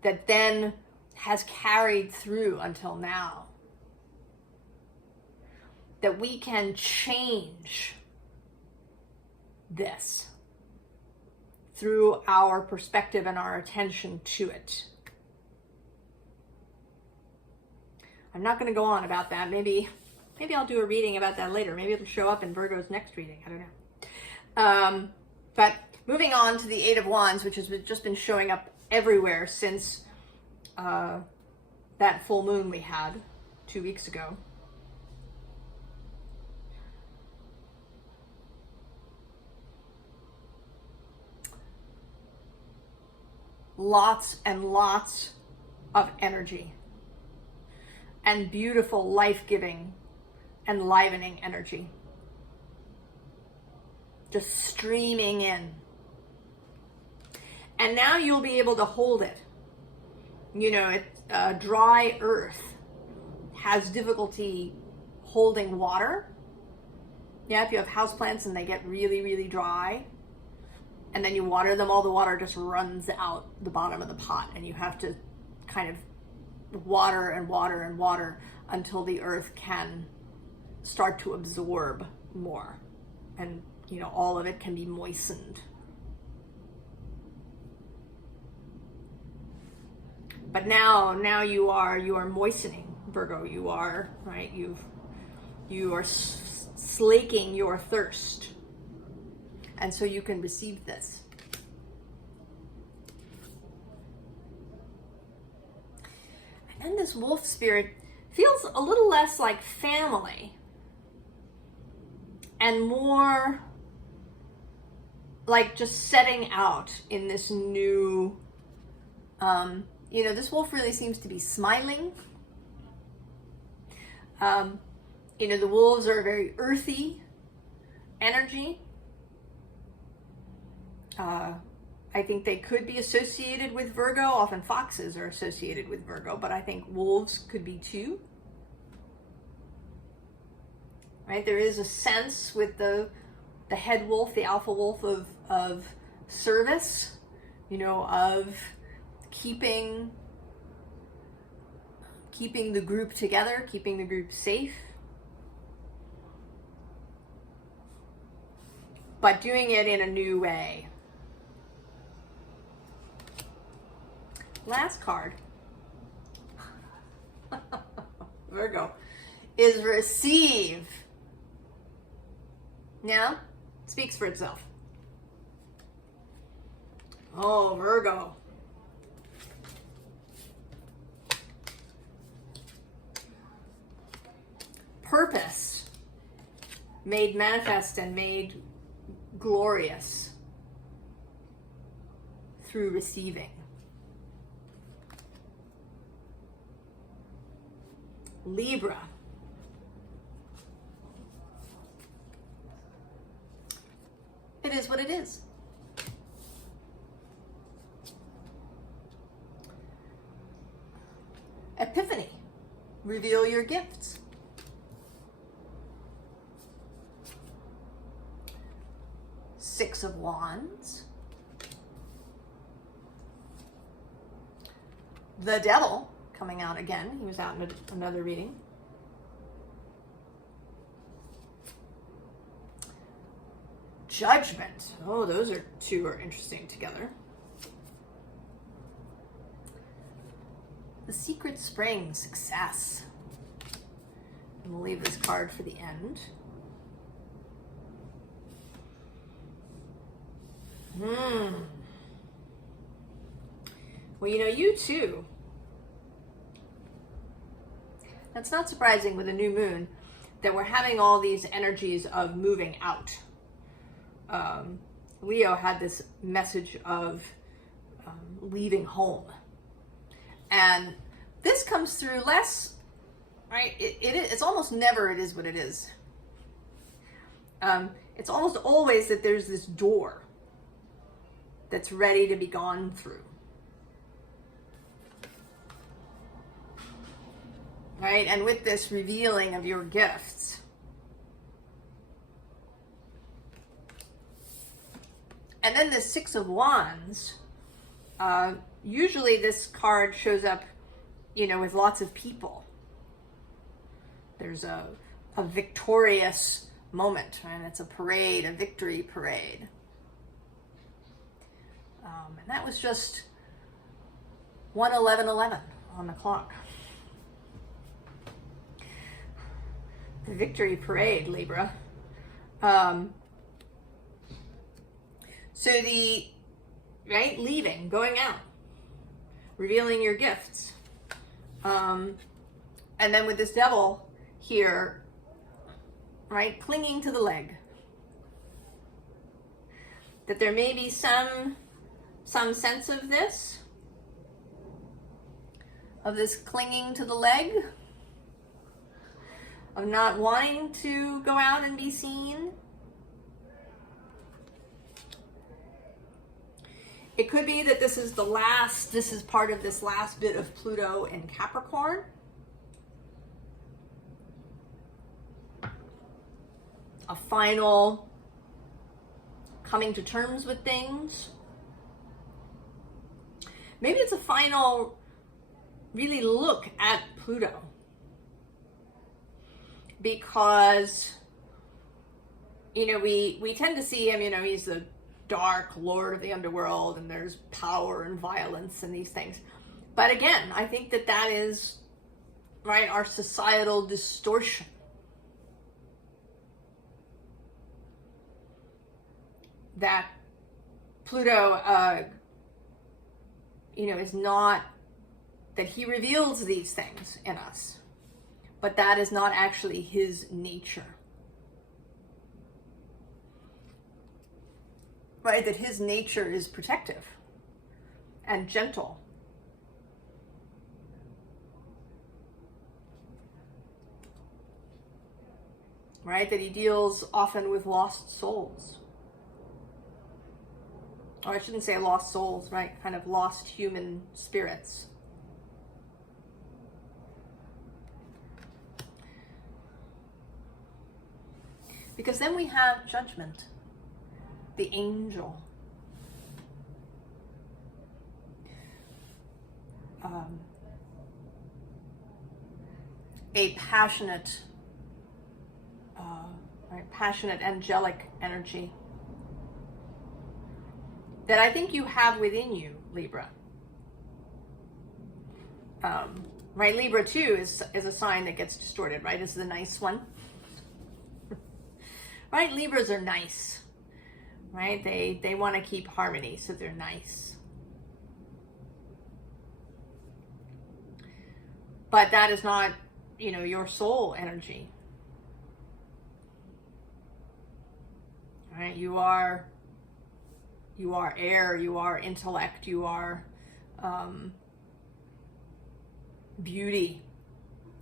that then has carried through until now. That we can change this through our perspective and our attention to it. I'm not going to go on about that. Maybe I'll do a reading about that later. Maybe it'll show up in Virgo's next reading. I don't know. But moving on to the Eight of Wands, which has just been showing up everywhere since that full moon we had 2 weeks ago. Lots and lots of energy and beautiful, life-giving, enlivening energy just streaming in. And now you'll be able to hold it. You know, dry earth has difficulty holding water. Yeah, if you have houseplants and they get really, really dry, and then you water them, all the water just runs out the bottom of the pot, and you have to kind of water and water and water until the earth can start to absorb more. And, you know, all of it can be moistened. But now you are moistening, Virgo. You are, right? You are slaking your thirst. And so you can receive this. And then this wolf spirit feels a little less like family and more like just setting out in this new, you know, this wolf really seems to be smiling. You know, the wolves are a very earthy energy. I think they could be associated with Virgo. Often foxes are associated with Virgo, but I think wolves could be too. Right? There is a sense with the head wolf, the alpha wolf of service, you know, of keeping the group together, keeping the group safe. But doing it in a new way. Last card, Virgo, is receive. Now, speaks for itself. Oh, Virgo. Purpose made manifest and made glorious through receiving. Libra. It is what it is. Epiphany. Reveal your gifts. Six of Wands. The Devil coming out again. He was out in another reading. Judgment. Oh, those two are interesting together. The Secret Spring, success. And we'll leave this card for the end. Well, you know, you too. That's not surprising with a new moon that we're having all these energies of moving out. Leo had this message of leaving home. And this comes through less, right? It's almost never it is what it is. It's almost always that there's this door that's ready to be gone through. Right? And with this revealing of your gifts, and then the Six of Wands, usually this card shows up, you know, with lots of people. There's a victorious moment, and it's a parade, a victory parade. And that was just 1:11:11 on the clock. The victory parade, Libra. So right, leaving, going out, revealing your gifts. And then with this devil here, right, clinging to the leg. That there may be some sense of this clinging to the leg, of not wanting to go out and be seen. It could be that this is part of this last bit of Pluto in Capricorn. A final coming to terms with things. Maybe it's a final really look at Pluto. Because, you know, we tend to see him, you know, he's the dark lord of the underworld, and there's power and violence and these things. But again, I think that is, right, our societal distortion. That Pluto, you know, is not, that he reveals these things in us, but that is not actually his nature. Right? That his nature is protective and gentle. Right? That he deals often with lost souls. Or I shouldn't say lost souls, right? Kind of lost human spirits. Because then we have judgment, the angel. A passionate, passionate angelic energy that I think you have within you, Libra. Right, Libra too is a sign that gets distorted, right? Is the nice one. Right, Libras are nice, right? They want to keep harmony, so they're nice. But that is not, you know, your soul energy. Right? You are air, you are intellect, you are beauty,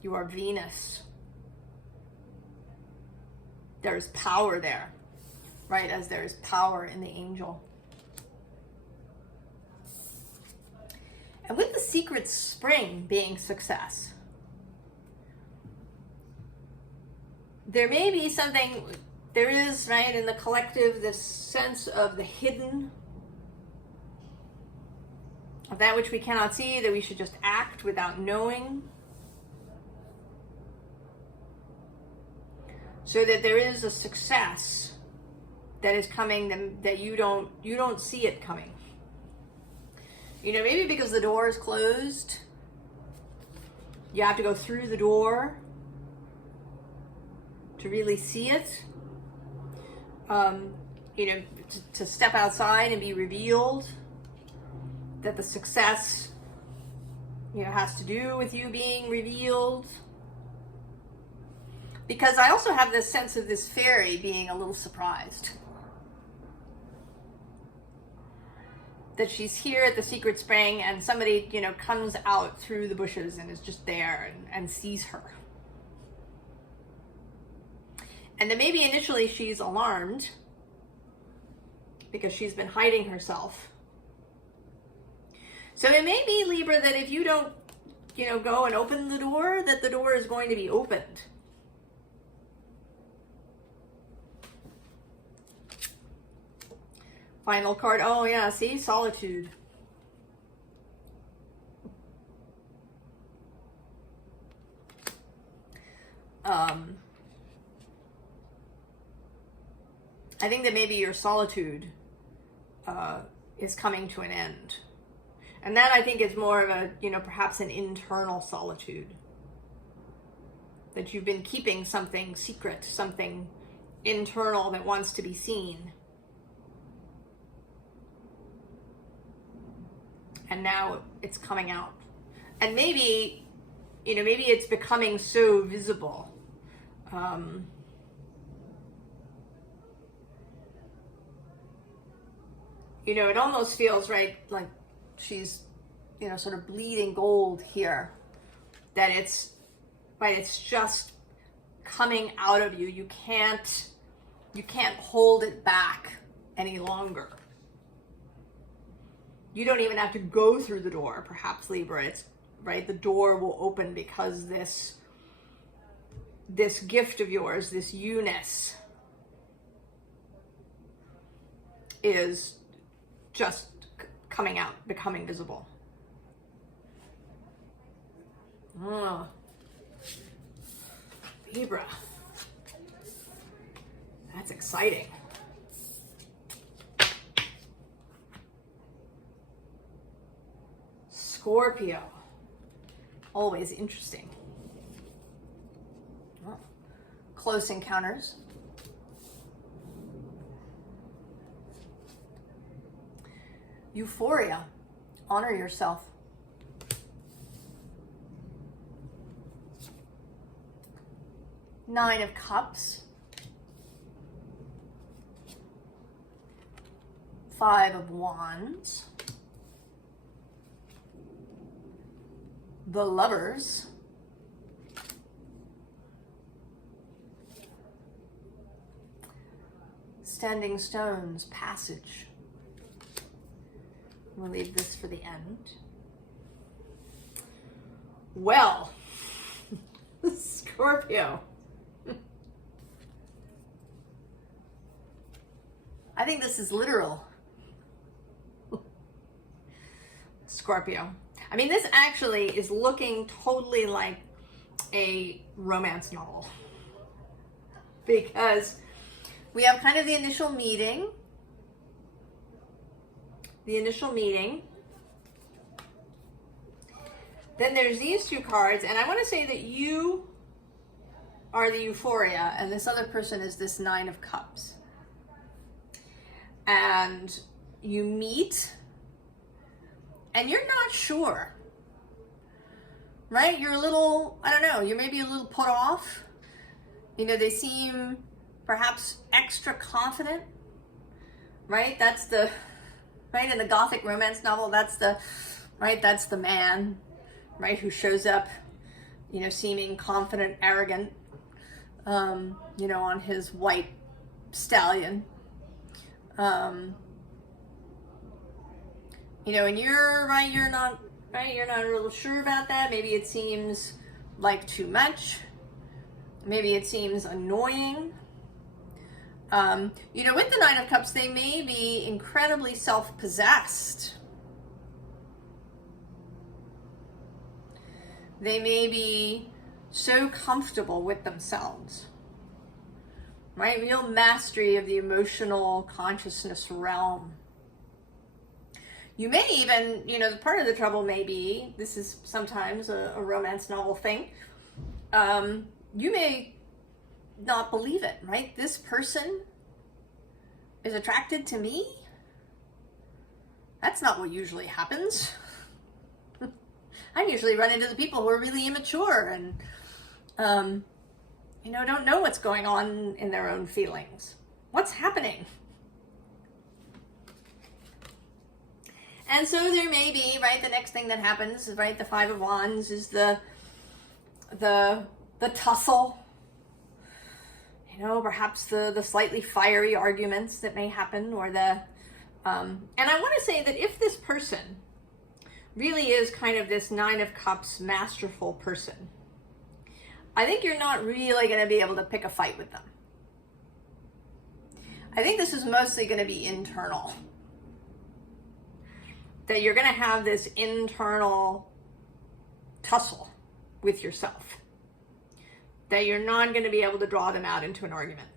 you are Venus. There's power there, right? As there's power in the angel. And with the Secret Spring being success, there may be something, there is, right, in the collective, this sense of the hidden, of that which we cannot see, that we should just act without knowing, so that there is a success that is coming that you don't see it coming. You know, maybe because the door is closed, you have to go through the door to really see it. You know, to step outside and be revealed, that the success, you know, has to do with you being revealed. Because I also have this sense of this fairy being a little surprised that she's here at the secret spring and somebody, you know, comes out through the bushes and is just there and sees her. And then maybe initially she's alarmed because she's been hiding herself. So it may be, Libra, that if you don't, you know, go and open the door, that the door is going to be opened. Final card. Oh yeah, see, solitude. I think that maybe your solitude is coming to an end. And that, I think, is more of a, you know, perhaps an internal solitude. That you've been keeping something secret, something internal that wants to be seen. And now it's coming out. And maybe, you know, maybe it's becoming so visible. You know, it almost feels, right, like she's, you know, sort of bleeding gold here. That it's, right, it's just coming out of you. You can't hold it back any longer. You don't even have to go through the door, perhaps, Libra. It's, right, the door will open because this gift of yours, this you-ness, is just coming out, becoming visible. Oh. Libra. That's exciting. Scorpio. Always interesting. Oh. Close encounters. Euphoria. Honor yourself. Nine of Cups. Five of Wands. The Lovers. Standing Stones. Passage. We'll leave this for the end. Well, Scorpio. I think this is literal. Scorpio. I mean, this actually is looking totally like a romance novel. Because we have kind of the initial meeting. Then there's these two cards, and I want to say that you are the Euphoria, and this other person is this Nine of Cups. And you meet, and you're not sure, right? You're a little, I don't know, you're maybe a little put off. You know, they seem perhaps extra confident, right? That's the... Right, in the Gothic romance novel, that's the man, right, who shows up, you know, seeming confident, arrogant, you know, on his white stallion. You know, and you're not real sure about that. Maybe it seems like too much. Maybe it seems annoying. You know, with the Nine of Cups, they may be incredibly self-possessed. They may be so comfortable with themselves, right? Real mastery of the emotional consciousness realm. You may even, you know, part of the trouble may be, this is sometimes a romance novel thing, you may not believe it, right? This person is attracted to me? That's not what usually happens. I usually run into the people who are really immature and, you know, don't know what's going on in their own feelings. What's happening? And so there may be, right, the next thing that happens is, right, the Five of Wands is the tussle, you know, perhaps the slightly fiery arguments that may happen, or and I want to say that if this person really is kind of this Nine of Cups masterful person, I think you're not really going to be able to pick a fight with them. I think this is mostly going to be internal. That you're going to have this internal tussle with yourself. That you're not going to be able to draw them out into an argument.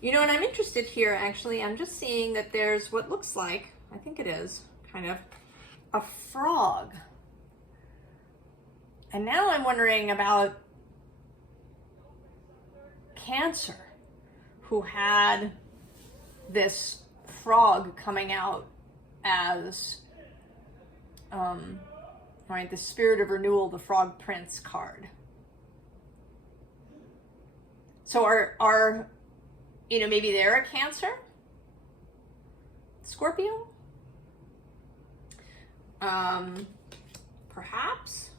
You know, and I'm interested here, actually, I'm just seeing that there's what looks like, I think it is, kind of a frog. And now I'm wondering about Cancer, who had this frog coming out as, right, the Spirit of Renewal, the Frog Prince card. So are you know, maybe they're a Cancer? Scorpio? Perhaps?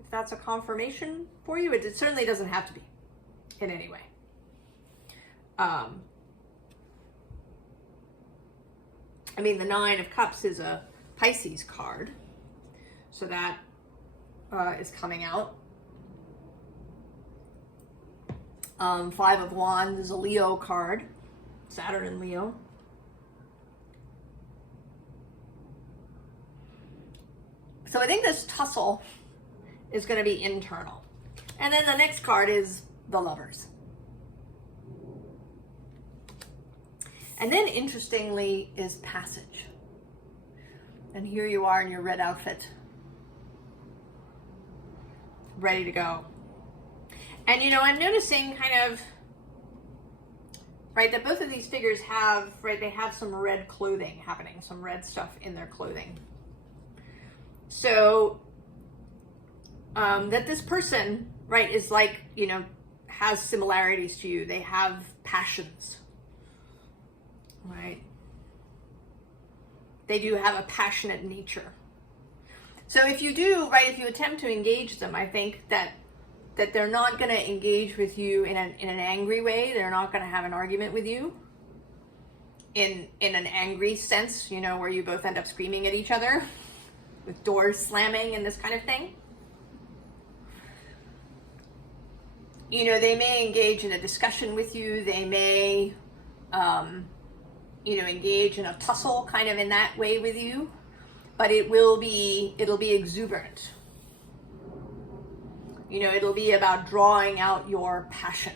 If that's a confirmation for you, it certainly doesn't have to be in any way. I mean, the Nine of Cups is a Pisces card, so that is coming out. Five of Wands is a Leo card, Saturn and Leo. So I think this tussle is going to be internal. And then the next card is the Lovers. And then, interestingly, is Passage. And here you are in your red outfit, ready to go. And, you know, I'm noticing kind of, right, that both of these figures have, right, they have some red clothing happening, some red stuff in their clothing. So, that this person, right, is like, you know, has similarities to you. They have passions. Right? They do have a passionate nature. So if you do, right, if you attempt to engage them, I think that they're not going to engage with you in an angry way. They're not going to have an argument with you in an angry sense, you know, where you both end up screaming at each other with doors slamming and this kind of thing. You know, they may engage in a discussion with you. They may, you know, engage in a tussle kind of in that way with you, but it'll be exuberant. You know, it'll be about drawing out your passion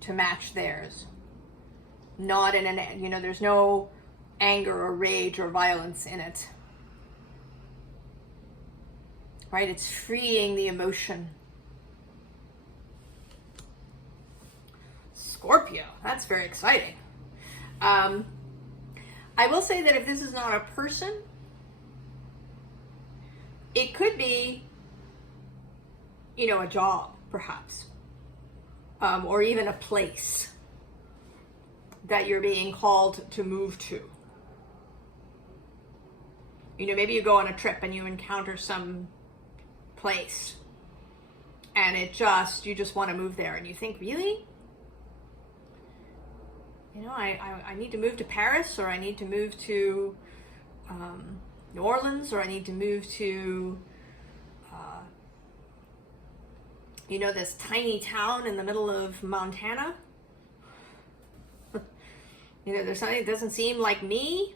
to match theirs. Not in an, you know, there's no anger or rage or violence in it. Right? It's freeing the emotion. Scorpio, that's very exciting. I will say that if this is not a person, it could be, you know, a job, perhaps, or even a place that you're being called to move to. You know, maybe you go on a trip and you encounter some place and you just want to move there, and you think, really? You know, I need to move to Paris, or I need to move to New Orleans, or I need to move to, you know, this tiny town in the middle of Montana. You know, there's something that doesn't seem like me.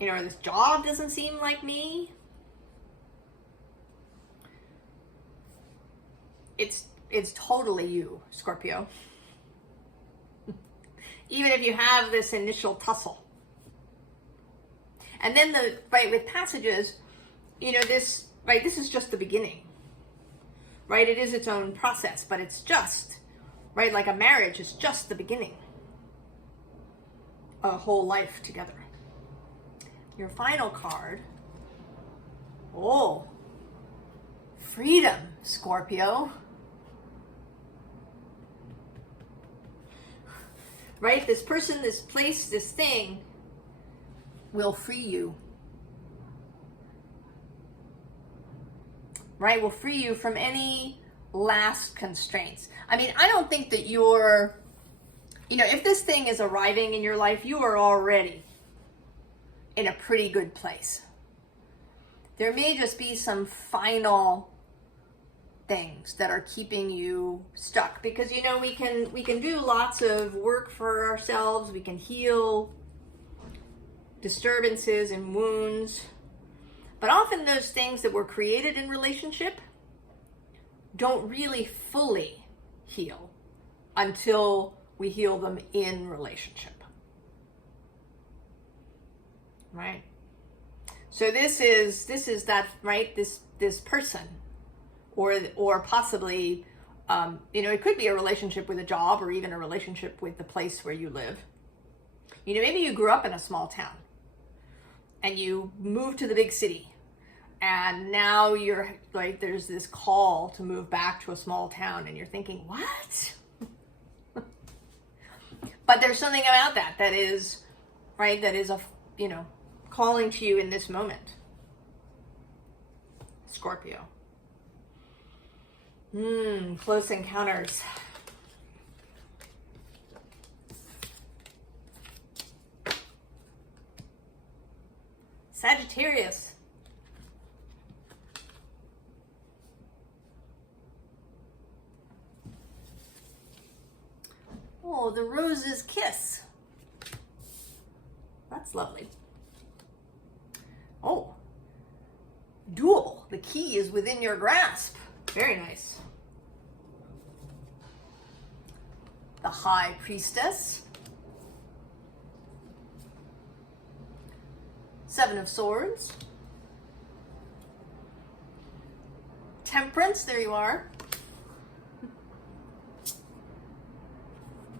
You know, this job doesn't seem like me. It's totally you, Scorpio. Even if you have this initial tussle. And then with passages, you know, this is just the beginning. Right? It is its own process, but it's just, right, like a marriage is just the beginning. A whole life together. Your final card. Oh, freedom, Scorpio. Right? This person, this place, this thing will free you. Right? Will free you from any last constraints. I mean, I don't think that you're, you know, if this thing is arriving in your life, you are already in a pretty good place. There may just be some final things that are keeping you stuck, because, you know, we can do lots of work for ourselves. We can heal disturbances and wounds, but often those things that were created in relationship don't really fully heal until we heal them in relationship. Right? So this is that, right? This person, or possibly, you know, it could be a relationship with a job, or even a relationship with the place where you live. You know, maybe you grew up in a small town and you moved to the big city, and now you're like, there's this call to move back to a small town, and you're thinking, what? But there's something about that is, right, that is a, you know, calling to you in this moment. Scorpio. Close encounters. Sagittarius. Oh, the rose's kiss. That's lovely. Oh, duel. The key is within your grasp. Very nice. The High Priestess. Seven of Swords. Temperance, there you are.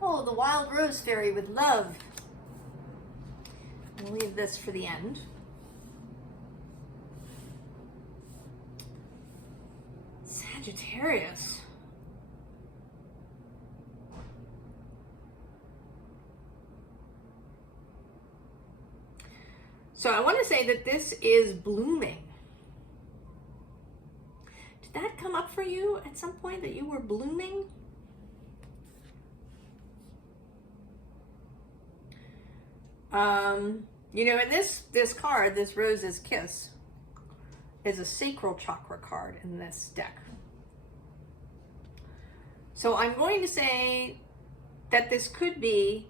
Oh, the Wild Rose Fairy with love. We'll leave this for the end. Sagittarius. So I want to say that this is blooming. Did that come up for you at some point, that you were blooming? You know, in this card, this Rose's Kiss, is a sacral chakra card in this deck. So I'm going to say that this could be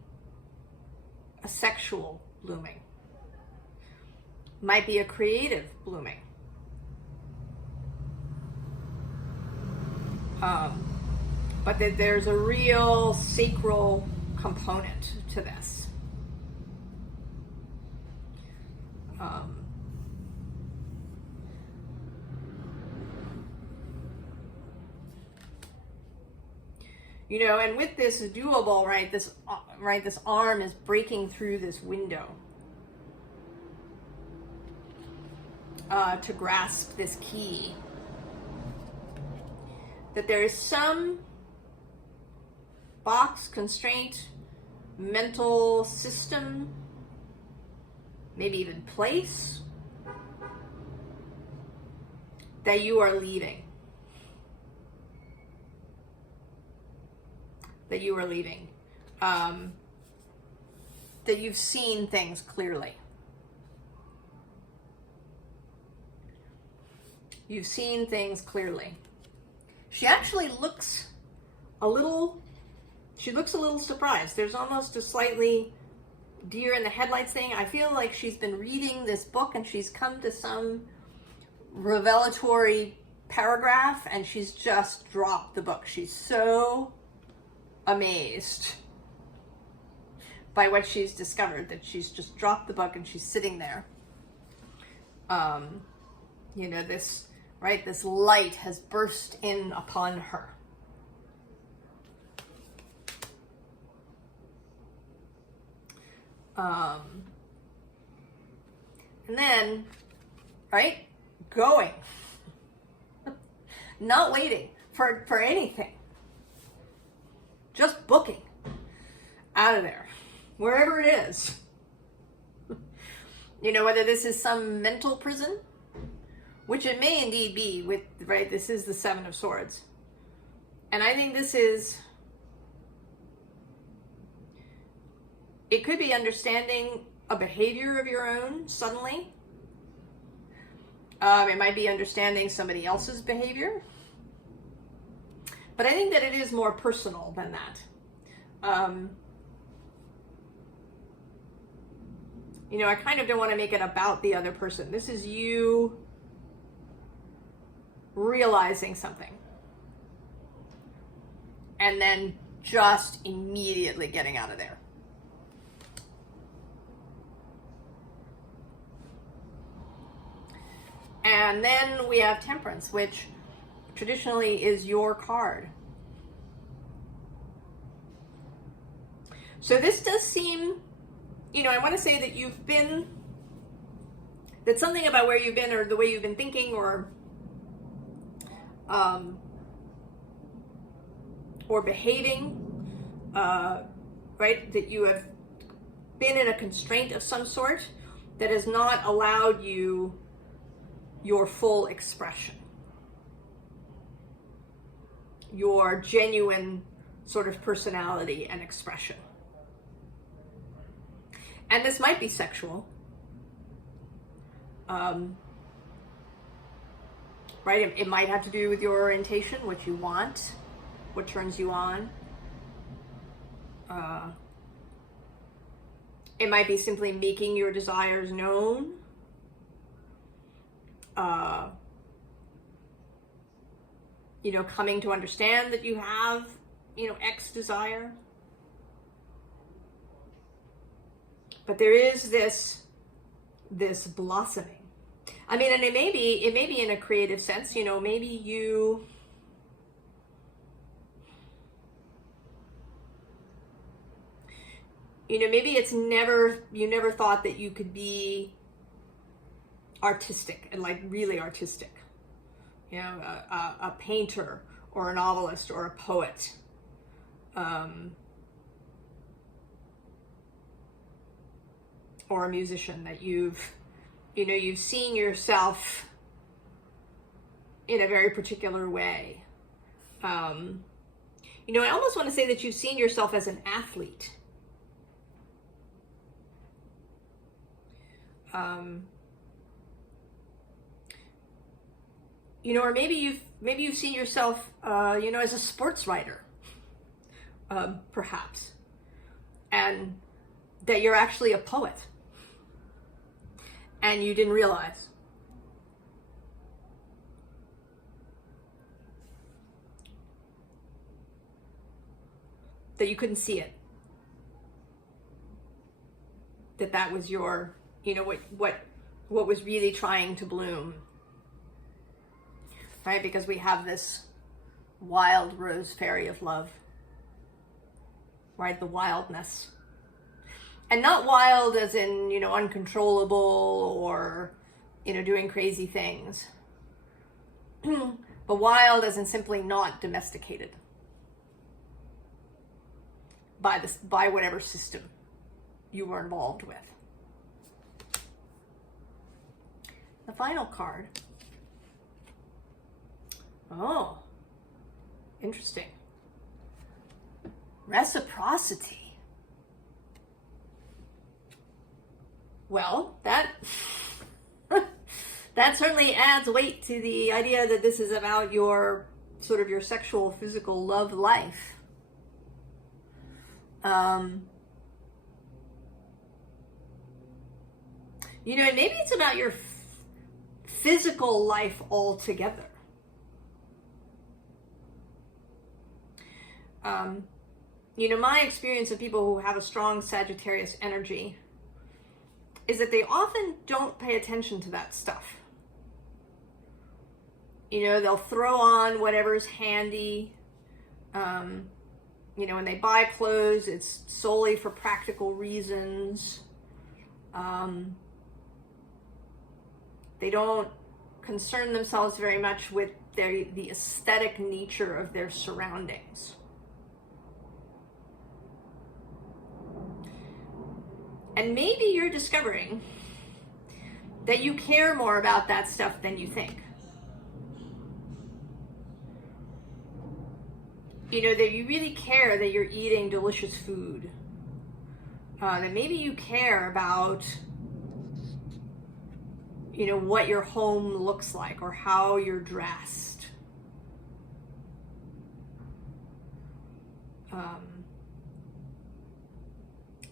a sexual blooming. Might be a creative blooming. But that there's a real sacral component to this. You know, and with this doable, right, this arm is breaking through this window to grasp this key. That there is some box, constraint, mental system, maybe even place, that you are leaving. That you are leaving. That you've seen things clearly. You've seen things clearly. She actually looks a little surprised. There's almost a slightly deer in the headlights thing. I feel like she's been reading this book and she's come to some revelatory paragraph and she's just dropped the book. She's so amazed by what she's discovered that she's just dropped the book and she's sitting there. You know, this light has burst in upon her. And then, right, going, not waiting for anything, just booking out of there, wherever it is. You know, whether this is some mental prison, which it may indeed be with, right, this is the Seven of Swords. And I think this is, it could be understanding a behavior of your own suddenly. It might be understanding somebody else's behavior. But I think that it is more personal than that. You know, I kind of don't want to make it about the other person. This is you realizing something. And then just immediately getting out of there. And then we have Temperance, which traditionally is your card. So this does seem, you know, I want to say that you've been, that something about where you've been or the way you've been thinking or behaving, right, that you have been in a constraint of some sort that has not allowed you your full expression, your genuine sort of personality and expression. And this might be sexual, right? It might have to do with your orientation, what you want, what turns you on. It might be simply making your desires known. You know, coming to understand that you have, you know, X desire. But there is this blossoming. I mean, and it may be in a creative sense, you know, maybe you know, maybe it's you never thought that you could be artistic and like really artistic, you know, a painter or a novelist or a poet, or a musician, that you've seen yourself in a very particular way. You know, I almost want to say that you've seen yourself as an athlete. You know, or maybe you've seen yourself, you know, as a sports writer, perhaps, and that you're actually a poet, and you didn't realize. That you couldn't see it. That was your, you know, what was really trying to bloom. Right? Because we have this wild rose fairy of love. Right? The wildness. And not wild as in, you know, uncontrollable or, you know, doing crazy things. But wild as in simply not domesticated by whatever system you were involved with. The final card. Oh, interesting. Reciprocity. Well, that certainly adds weight to the idea that this is about your sort of your sexual, physical love life. You know, maybe it's about your physical life altogether. You know, my experience of people who have a strong Sagittarius energy is that they often don't pay attention to that stuff. You know, they'll throw on whatever's handy. You know, when they buy clothes, it's solely for practical reasons. They don't concern themselves very much with the aesthetic nature of their surroundings. And maybe you're discovering that you care more about that stuff than you think. You know, that you really care that you're eating delicious food. That maybe you care about, you know, what your home looks like or how you're dressed.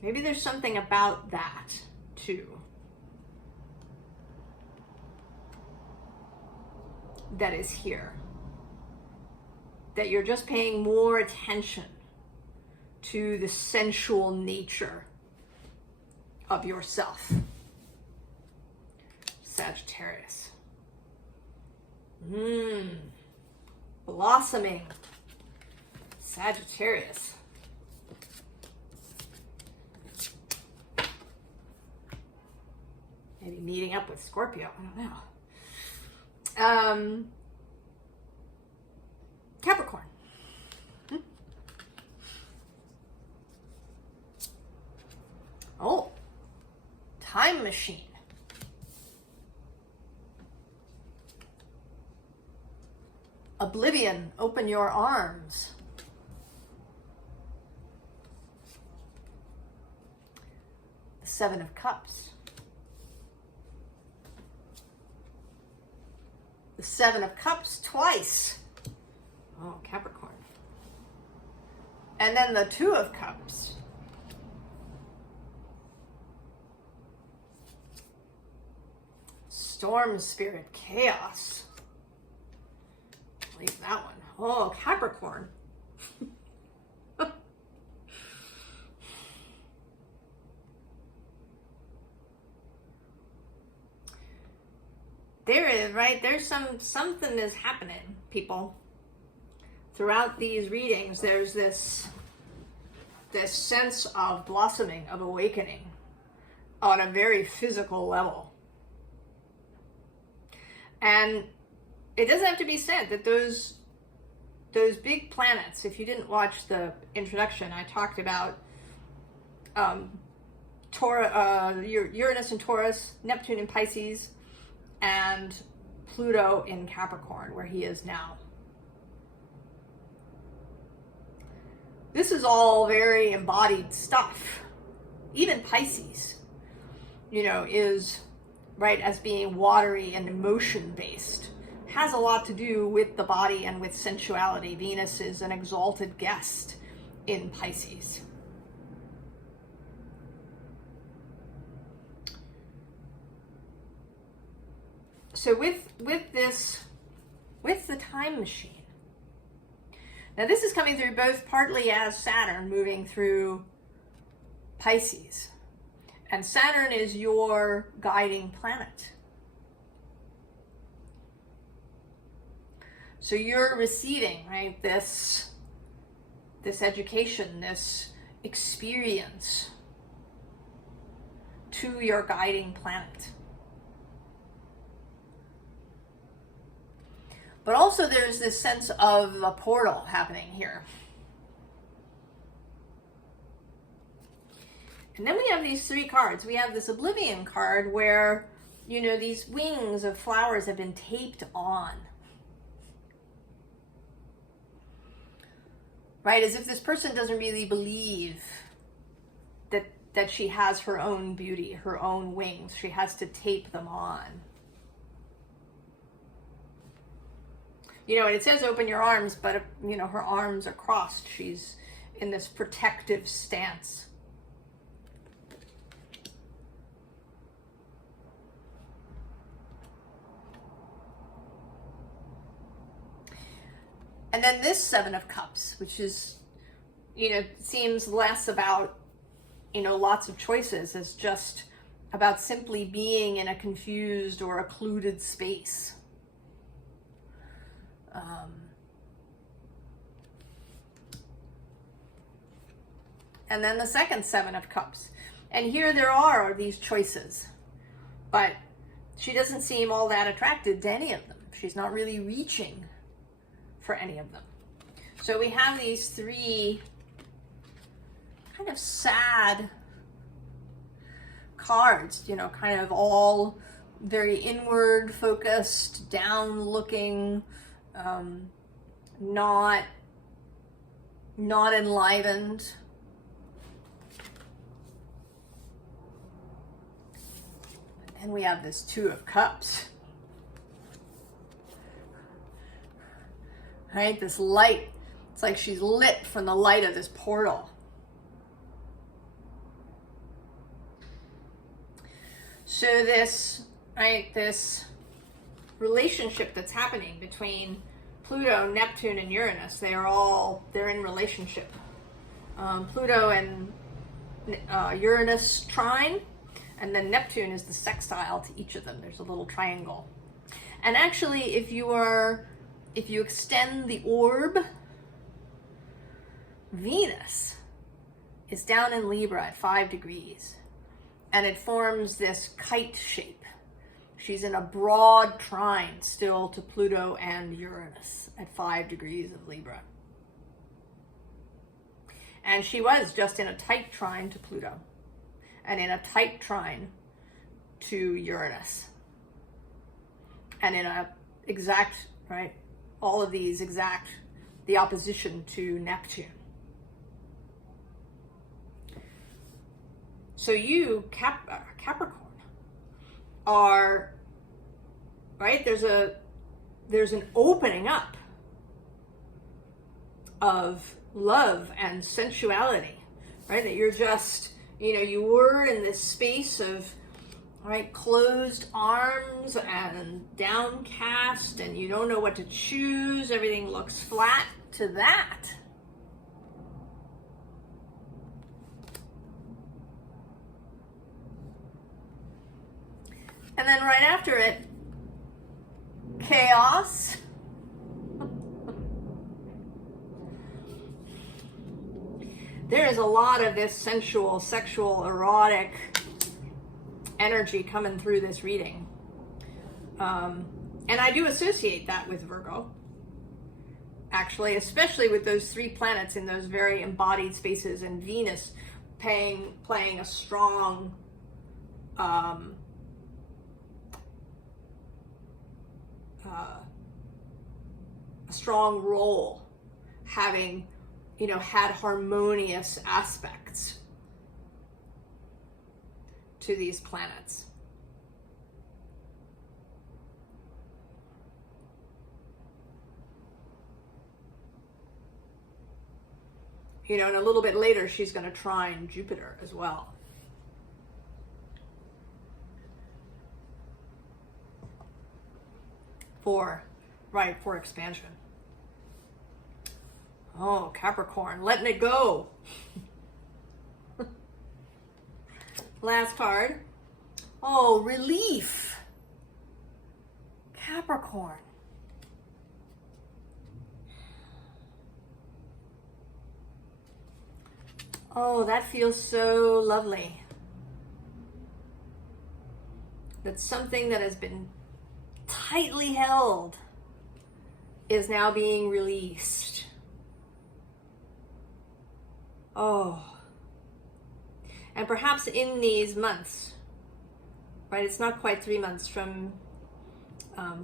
Maybe there's something about that too that is here. That you're just paying more attention to the sensual nature of yourself. Sagittarius. Blossoming. Sagittarius. Maybe meeting up with Scorpio. I don't know. Capricorn. Oh, time machine. Oblivion, open your arms. The Seven of Cups. The Seven of Cups twice. Oh, Capricorn. And then the Two of Cups. Storm Spirit, Chaos. Leave that one. Oh, Capricorn. There is, right? There's something is happening, people. Throughout these readings, there's this sense of blossoming, of awakening on a very physical level. And it doesn't have to be said that those big planets, if you didn't watch the introduction, I talked about Uranus in Taurus, Neptune in Pisces, and Pluto in Capricorn, where he is now. This is all very embodied stuff. Even Pisces, you know, is, right, as being watery and emotion-based, has a lot to do with the body and with sensuality. Venus is an exalted guest in Pisces. So with the time machine, now this is coming through both partly as Saturn moving through Pisces. And Saturn is your guiding planet. So you're receiving, right, this education, this experience to your guiding planet. But also there's this sense of a portal happening here. And then we have these three cards. We have this Oblivion card where, you know, these wings of flowers have been taped on. Right? As if this person doesn't really believe that she has her own beauty, her own wings. She has to tape them on. You know, and it says open your arms, but, you know, her arms are crossed. She's in this protective stance. then this Seven of Cups, which is, you know, seems less about, you know, lots of choices, as just about simply being in a confused or occluded space. And then the second Seven of Cups. And here there are these choices, but she doesn't seem all that attracted to any of them. She's not really reaching for any of them. So we have these three kind of sad cards, you know, kind of all very inward focused, down looking, not enlivened. And we have this Two of Cups. Right, this light. It's like she's lit from the light of this portal. So this, right, this relationship that's happening between Pluto, Neptune, and Uranus, they're in relationship. Pluto and Uranus trine, and then Neptune is the sextile to each of them. There's a little triangle. And actually, if you extend the orb, Venus is down in Libra at 5 degrees, and it forms this kite shape. She's in a broad trine still to Pluto and Uranus at 5 degrees of Libra. And she was just in a tight trine to Pluto and in a tight trine to Uranus. And in a exact, right, all of these exact, the opposition to Neptune. So you, Capricorn, are, right, there's an opening up of love and sensuality, right? That you're just, you know, you were in this space of, right, closed arms and downcast, and you don't know what to choose. Everything looks flat, to that. And then right after it, chaos. There is a lot of this sensual, sexual, erotic energy coming through this reading. And I do associate that with Virgo, actually, especially with those three planets in those very embodied spaces, and Venus playing a strong role, having, you know, had harmonious aspects to these planets. You know, and a little bit later, she's going to trine Jupiter as well. For expansion. Oh, Capricorn, letting it go. Last card. Oh, relief. Capricorn. Oh, that feels so lovely. That something that has been tightly held is now being released. Oh. And perhaps in these months, right, it's not quite 3 months from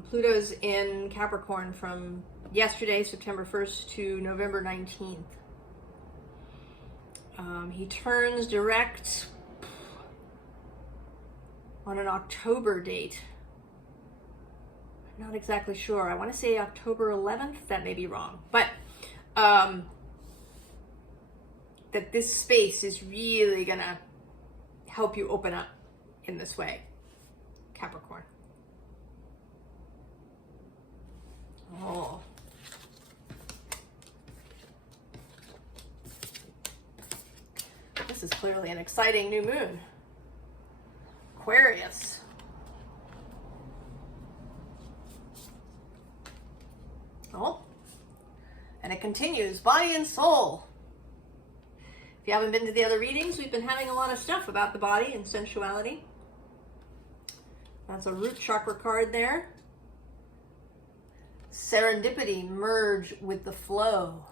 Pluto's in Capricorn from yesterday, September 1st, to November 19th. He turns direct on an October date. I'm not exactly sure. I want to say October 11th. That may be wrong. But that this space is really going to help you open up in this way, Capricorn. Oh. this is clearly an exciting new moon. Aquarius. Oh, and it continues, body and soul. If you haven't been to the other readings, we've been having a lot of stuff about the body and sensuality. That's a root chakra card there. Serendipity, merge with the flow.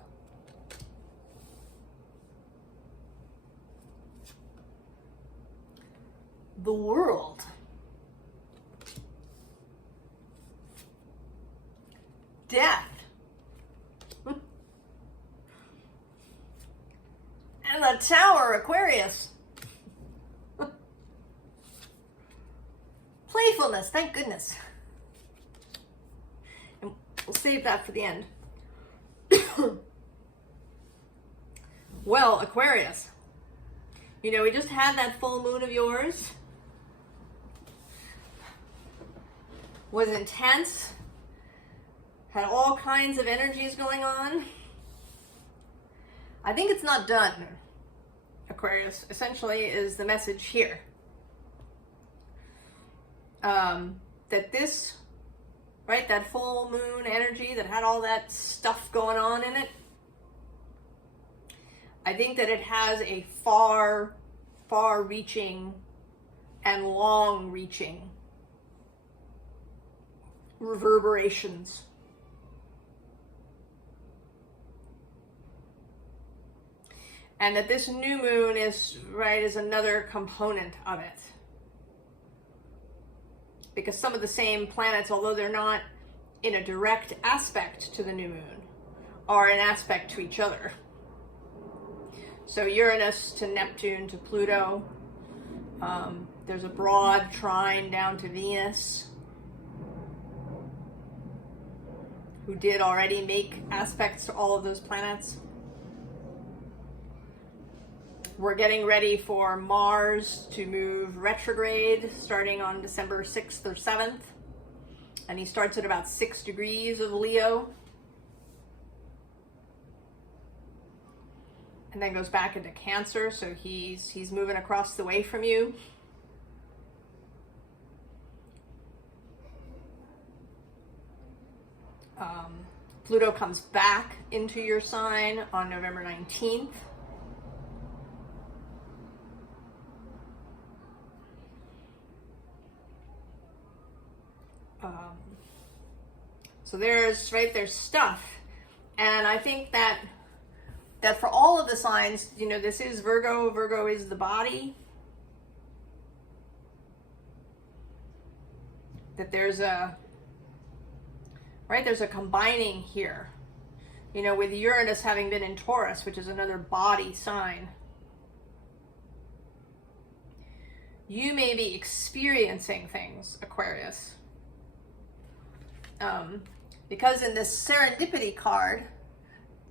The world. Death. And the Tower, Aquarius. Playfulness, thank goodness. And we'll save that for the end. Well, Aquarius, you know, we just had that full moon of yours. Was intense. Had all kinds of energies going on. I think it's not done, Aquarius, essentially is the message here. That this, right, that full moon energy that had all that stuff going on in it, I think that it has a far, far reaching and long reaching reverberations. And that this new moon is, right, is another component of it. Because some of the same planets, although they're not in a direct aspect to the new moon, are an aspect to each other. So Uranus to Neptune to Pluto. There's a broad trine down to Venus, who did already make aspects to all of those planets. We're getting ready for Mars to move retrograde starting on December 6th or 7th. And he starts at about 6 degrees of Leo. And then goes back into Cancer, so he's moving across the way from you. Pluto comes back into your sign on November 19th. So there's stuff. And I think that for all of the signs, you know, this is Virgo. Virgo is the body. That there's a combining here. You know, with Uranus having been in Taurus, which is another body sign. You may be experiencing things, Aquarius. Because in this serendipity card,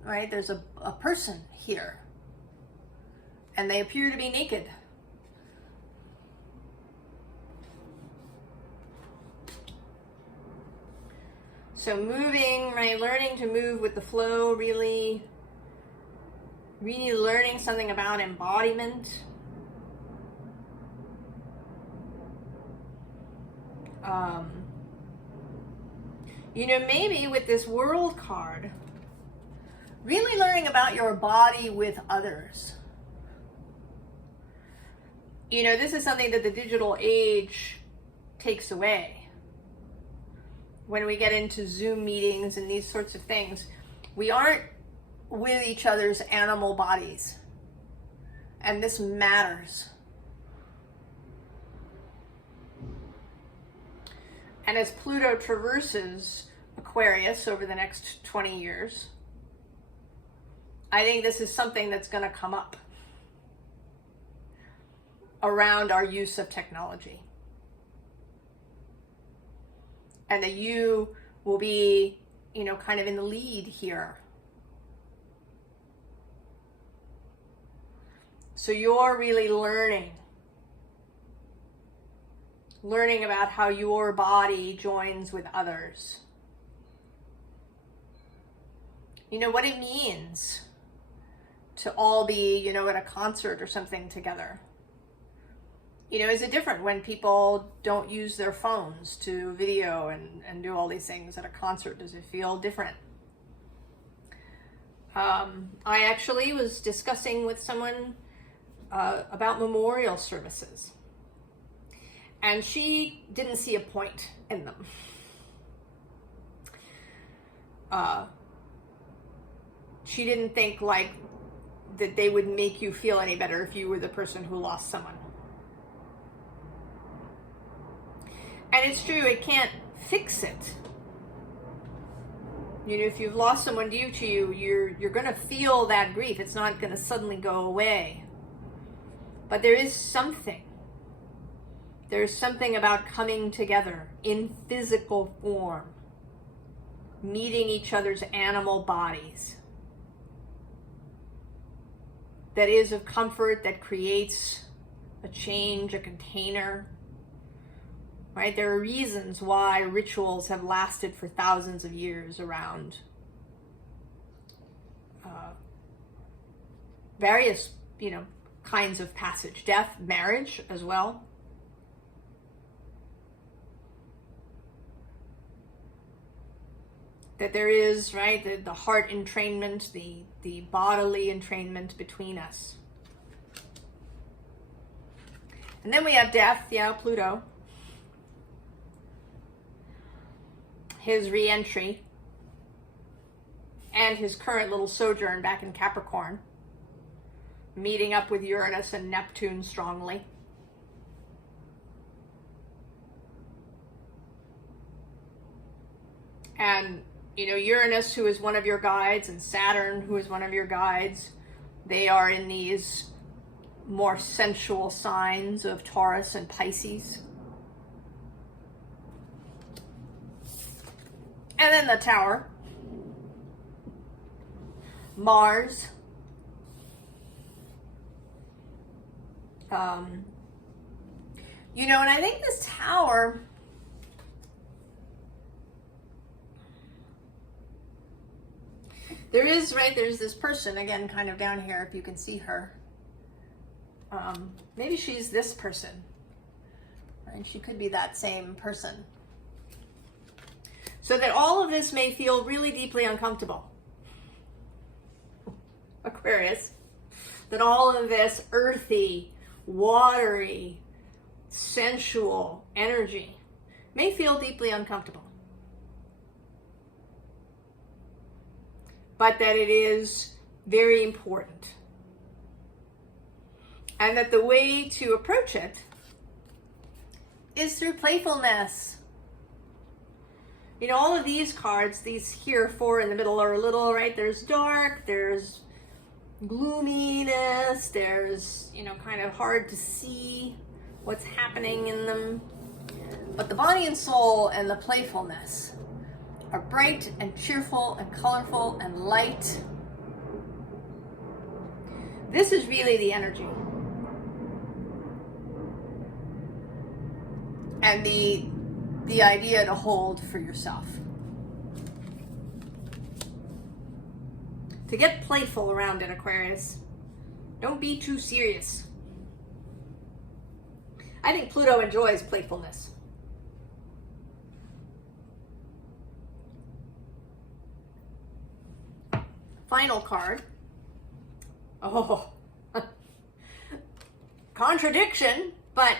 right, there's a person here. And they appear to be naked. So moving, right, learning to move with the flow, really learning something about embodiment. You know, maybe with this World card, really learning about your body with others. You know, this is something that the digital age takes away. When we get into Zoom meetings and these sorts of things, we aren't with each other's animal bodies. And this matters. And as Pluto traverses Aquarius over the next 20 years, I think this is something that's going to come up around our use of technology. And that you will be, you know, kind of in the lead here. So you're really learning about how your body joins with others. You know what it means to all be, you know, at a concert or something together? You know, is it different when people don't use their phones to video and do all these things at a concert? Does it feel different? I actually was discussing with someone about memorial services, and she didn't see a point in them. She didn't think like that they would make you feel any better if you were the person who lost someone. And it's true, it can't fix it. You know, if you've lost someone dear to you, you're going to feel that grief. It's not going to suddenly go away. But there is something. There's something about coming together in physical form, meeting each other's animal bodies, that is of comfort, that creates a change, a container. Right? There are reasons why rituals have lasted for thousands of years around various, you know, kinds of passage, death, marriage as well. That there is, right, the heart entrainment, the bodily entrainment between us. And then we have death, yeah, Pluto. His re-entry and his current little sojourn back in Capricorn, meeting up with Uranus and Neptune strongly. And, you know, Uranus, who is one of your guides, and Saturn, who is one of your guides, they are in these more sensual signs of Taurus and Pisces. And then the Tower, Mars, you know, and I think this Tower, there is, right, there's this person, again, kind of down here, if you can see her. Maybe she's this person, right? She could be that same person. So that all of this may feel really deeply uncomfortable. Aquarius. That all of this earthy, watery, sensual energy may feel deeply uncomfortable. But that it is very important. And that the way to approach it is through playfulness. You know, all of these cards, these here 4 in the middle are a little, right? There's dark, there's gloominess, there's, you know, kind of hard to see what's happening in them. But the body and soul and the playfulness are bright and cheerful and colorful and light. This is really the energy. And the idea to hold for yourself. To get playful around it, Aquarius. Don't be too serious. I think Pluto enjoys playfulness. Final card. Oh, contradiction, but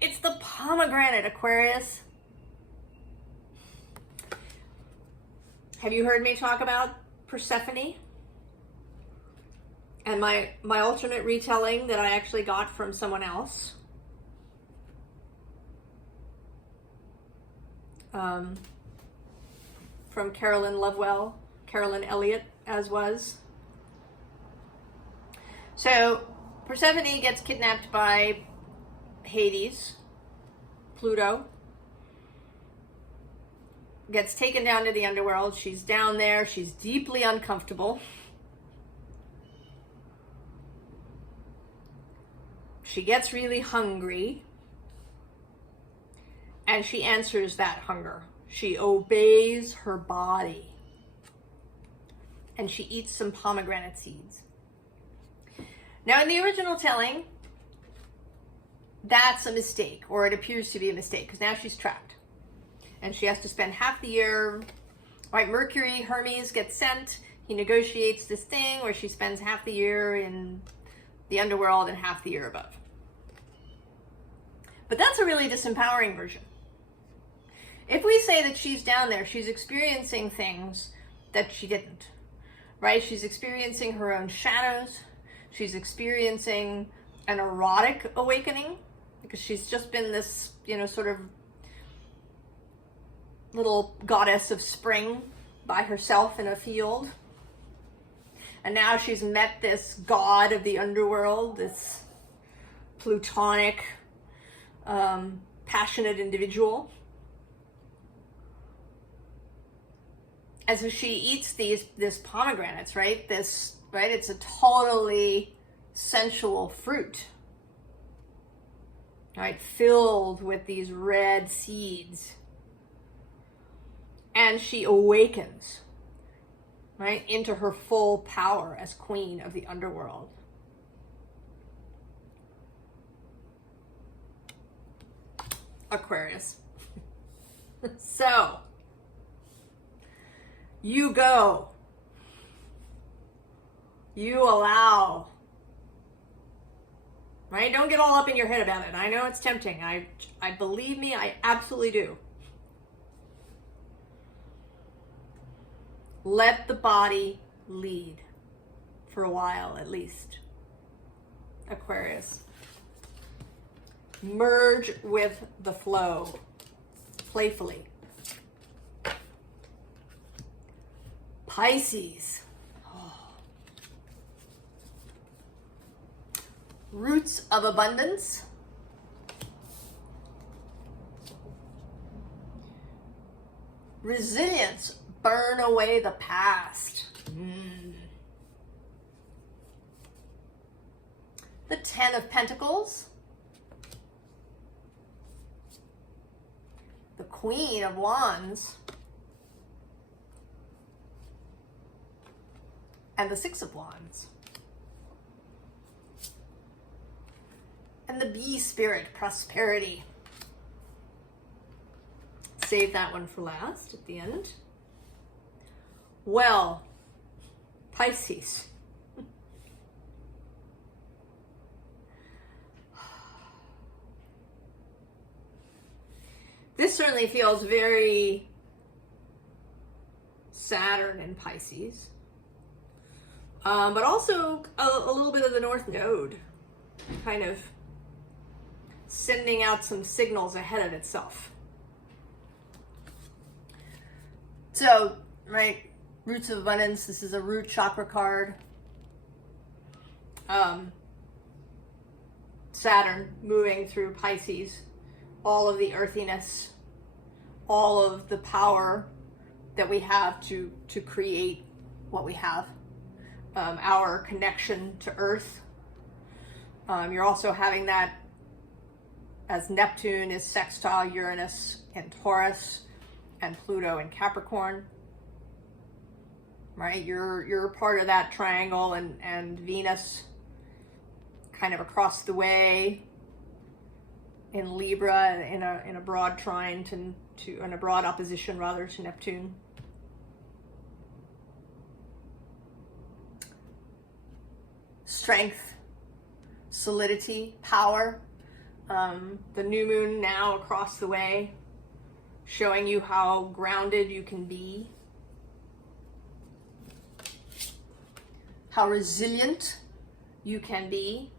it's the pomegranate, Aquarius. Have you heard me talk about Persephone? And my alternate retelling that I actually got from someone else. From Carolyn Lovewell, Carolyn Elliott, as was. So, Persephone gets kidnapped by Hades, Pluto, gets taken down to the underworld. She's down there. She's deeply uncomfortable. She gets really hungry. And she answers that hunger. She obeys her body. And she eats some pomegranate seeds. Now, in the original telling, that's a mistake, or it appears to be a mistake, because now she's trapped. And she has to spend half the year, right? Mercury, Hermes gets sent. He negotiates this thing where she spends half the year in the underworld and half the year above. But that's a really disempowering version. If we say that she's down there, she's experiencing things that she didn't, right? She's experiencing her own shadows. She's experiencing an erotic awakening because she's just been this, sort of little goddess of spring by herself in a field. And now she's met this god of the underworld, this plutonic, passionate individual. And so she eats this pomegranates, right? It's a totally sensual fruit, right? Filled with these red seeds. And she awakens, right, into her full power as queen of the underworld. Aquarius. So, you go. You allow. Right? Don't get all up in your head about it. I know it's tempting. I believe me, I absolutely do. Let the body lead for a while, at least. Aquarius. Merge with the flow, playfully. Pisces. Oh. Roots of abundance. Resilience. Burn away the past. The Ten of Pentacles. The Queen of Wands. And the Six of Wands. And the Bee Spirit, prosperity. Save that one for last at the end. Well, Pisces. This certainly feels very Saturn in Pisces. But also a little bit of the North Node, kind of sending out some signals ahead of itself. So, right, Roots of Abundance, this is a root chakra card. Saturn moving through Pisces, all of the earthiness, all of the power that we have to create what we have. Our connection to Earth. You're also having that as Neptune is sextile Uranus in Taurus and Pluto in Capricorn. Right? You're part of that triangle, and Venus kind of across the way in Libra in a broad trine in a broad opposition rather to Neptune. Strength, solidity, power. The new moon now across the way, showing you how grounded you can be, how resilient you can be,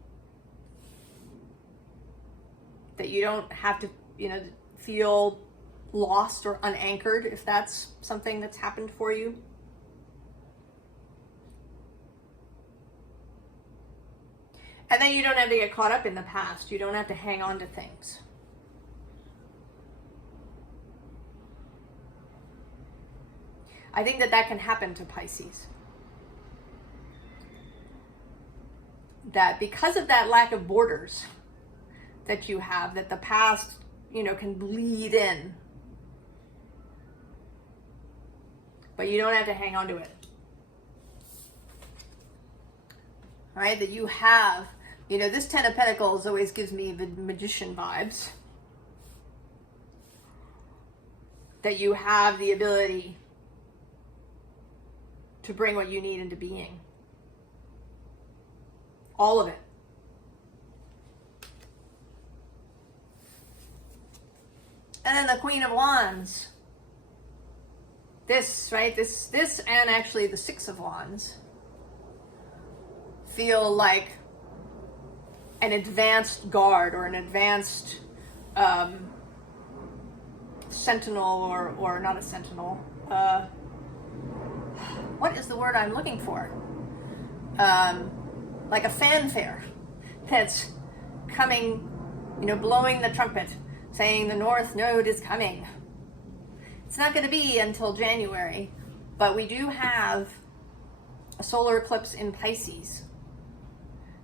that you don't have to, feel lost or unanchored if that's something that's happened for you. And then you don't have to get caught up in the past. You don't have to hang on to things. I think that can happen to Pisces. That because of that lack of borders that you have, that the past, can bleed in. But you don't have to hang on to it. right? That you have, you know, this Ten of Pentacles always gives me the magician vibes. That you have the ability to bring what you need into being. All of it. And then the Queen of Wands. This, right? This and actually the Six of Wands feel like an advanced guard or an advanced sentinel or not a sentinel. What is the word I'm looking for? Like a fanfare that's coming, you know, blowing the trumpet, saying the North Node is coming. It's not going to be until January, but we do have a solar eclipse in Pisces.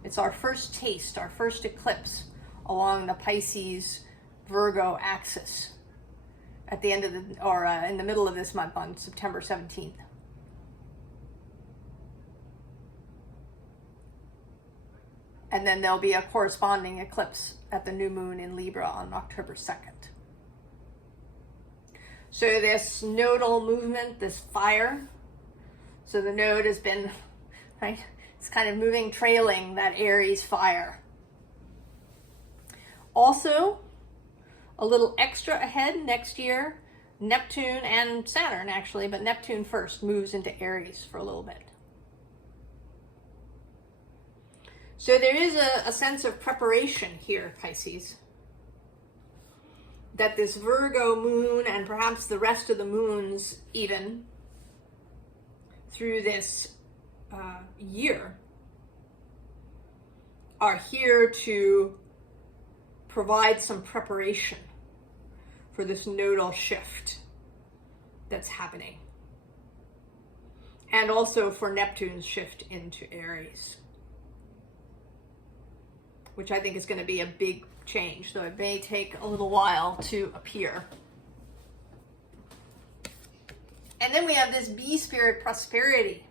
It's our first taste, our first eclipse along the Pisces Virgo axis at the end of the, or in the middle of this month on September 17th. And then there'll be a corresponding eclipse at the new moon in Libra on October 2nd. So this nodal movement, this fire, so the node has been, right, it's kind of moving, trailing that Aries fire. Also, a little extra ahead next year, Neptune and Saturn actually, but Neptune first moves into Aries for a little bit. So there is a sense of preparation here, Pisces. That this Virgo moon and perhaps the rest of the moons even through this year are here to provide some preparation for this nodal shift that's happening. And also for Neptune's shift into Aries, which I think is going to be a big change, though it may take a little while to appear. And then we have this bee spirit prosperity.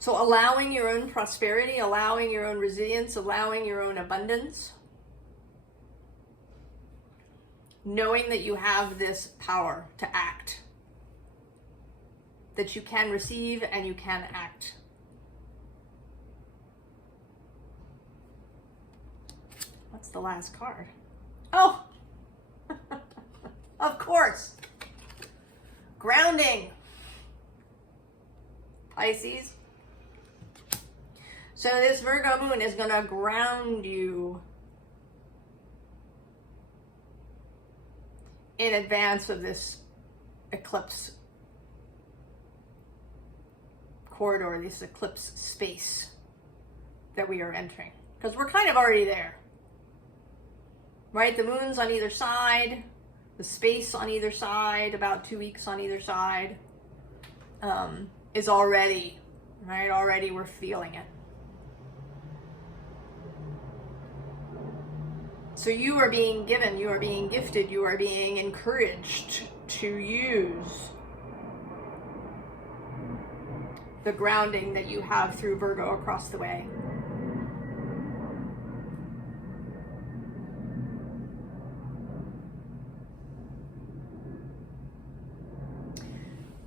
So allowing your own prosperity, allowing your own resilience, allowing your own abundance. Knowing that you have this power to act. That you can receive and you can act. What's the last card? Oh, of course. Grounding. Pisces. So this Virgo moon is going to ground you in advance of this eclipse corridor, this eclipse space that we are entering. Because we're kind of already there. Right? The moon's on either side, the space on either side, about 2 weeks on either side, is already, right? Already we're feeling it. So you are being given, you are being gifted, you are being encouraged to use the grounding that you have through Virgo across the way.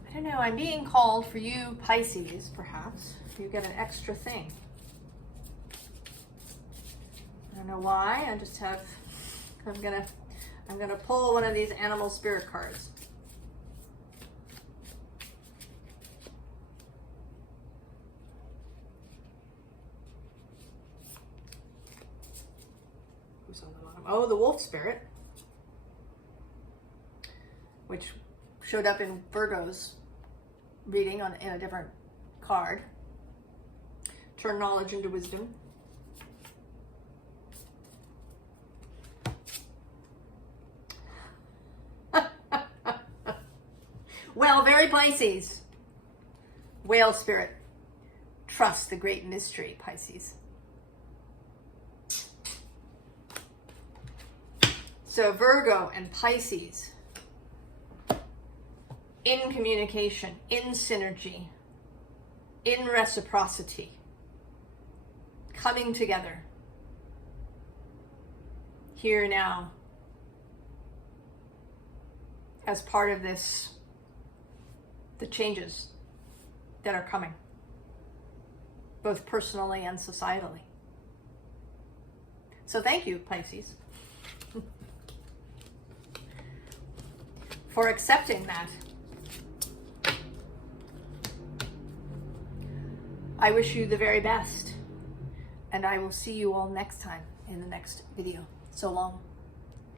I don't know, I'm being called for you Pisces, perhaps. You get an extra thing. I don't know why, I just have, I'm gonna pull one of these animal spirit cards. Who's on the bottom? Oh, the wolf spirit, which showed up in Virgo's reading in a different card. Turn knowledge into wisdom. Well, very Pisces. Whale spirit. Trust the great mystery, Pisces. So Virgo and Pisces in communication, in synergy, in reciprocity, coming together, here now, as part of this, the changes that are coming, both personally and societally. So thank you, Pisces, for accepting that. I wish you the very best, and I will see you all next time in the next video. So long.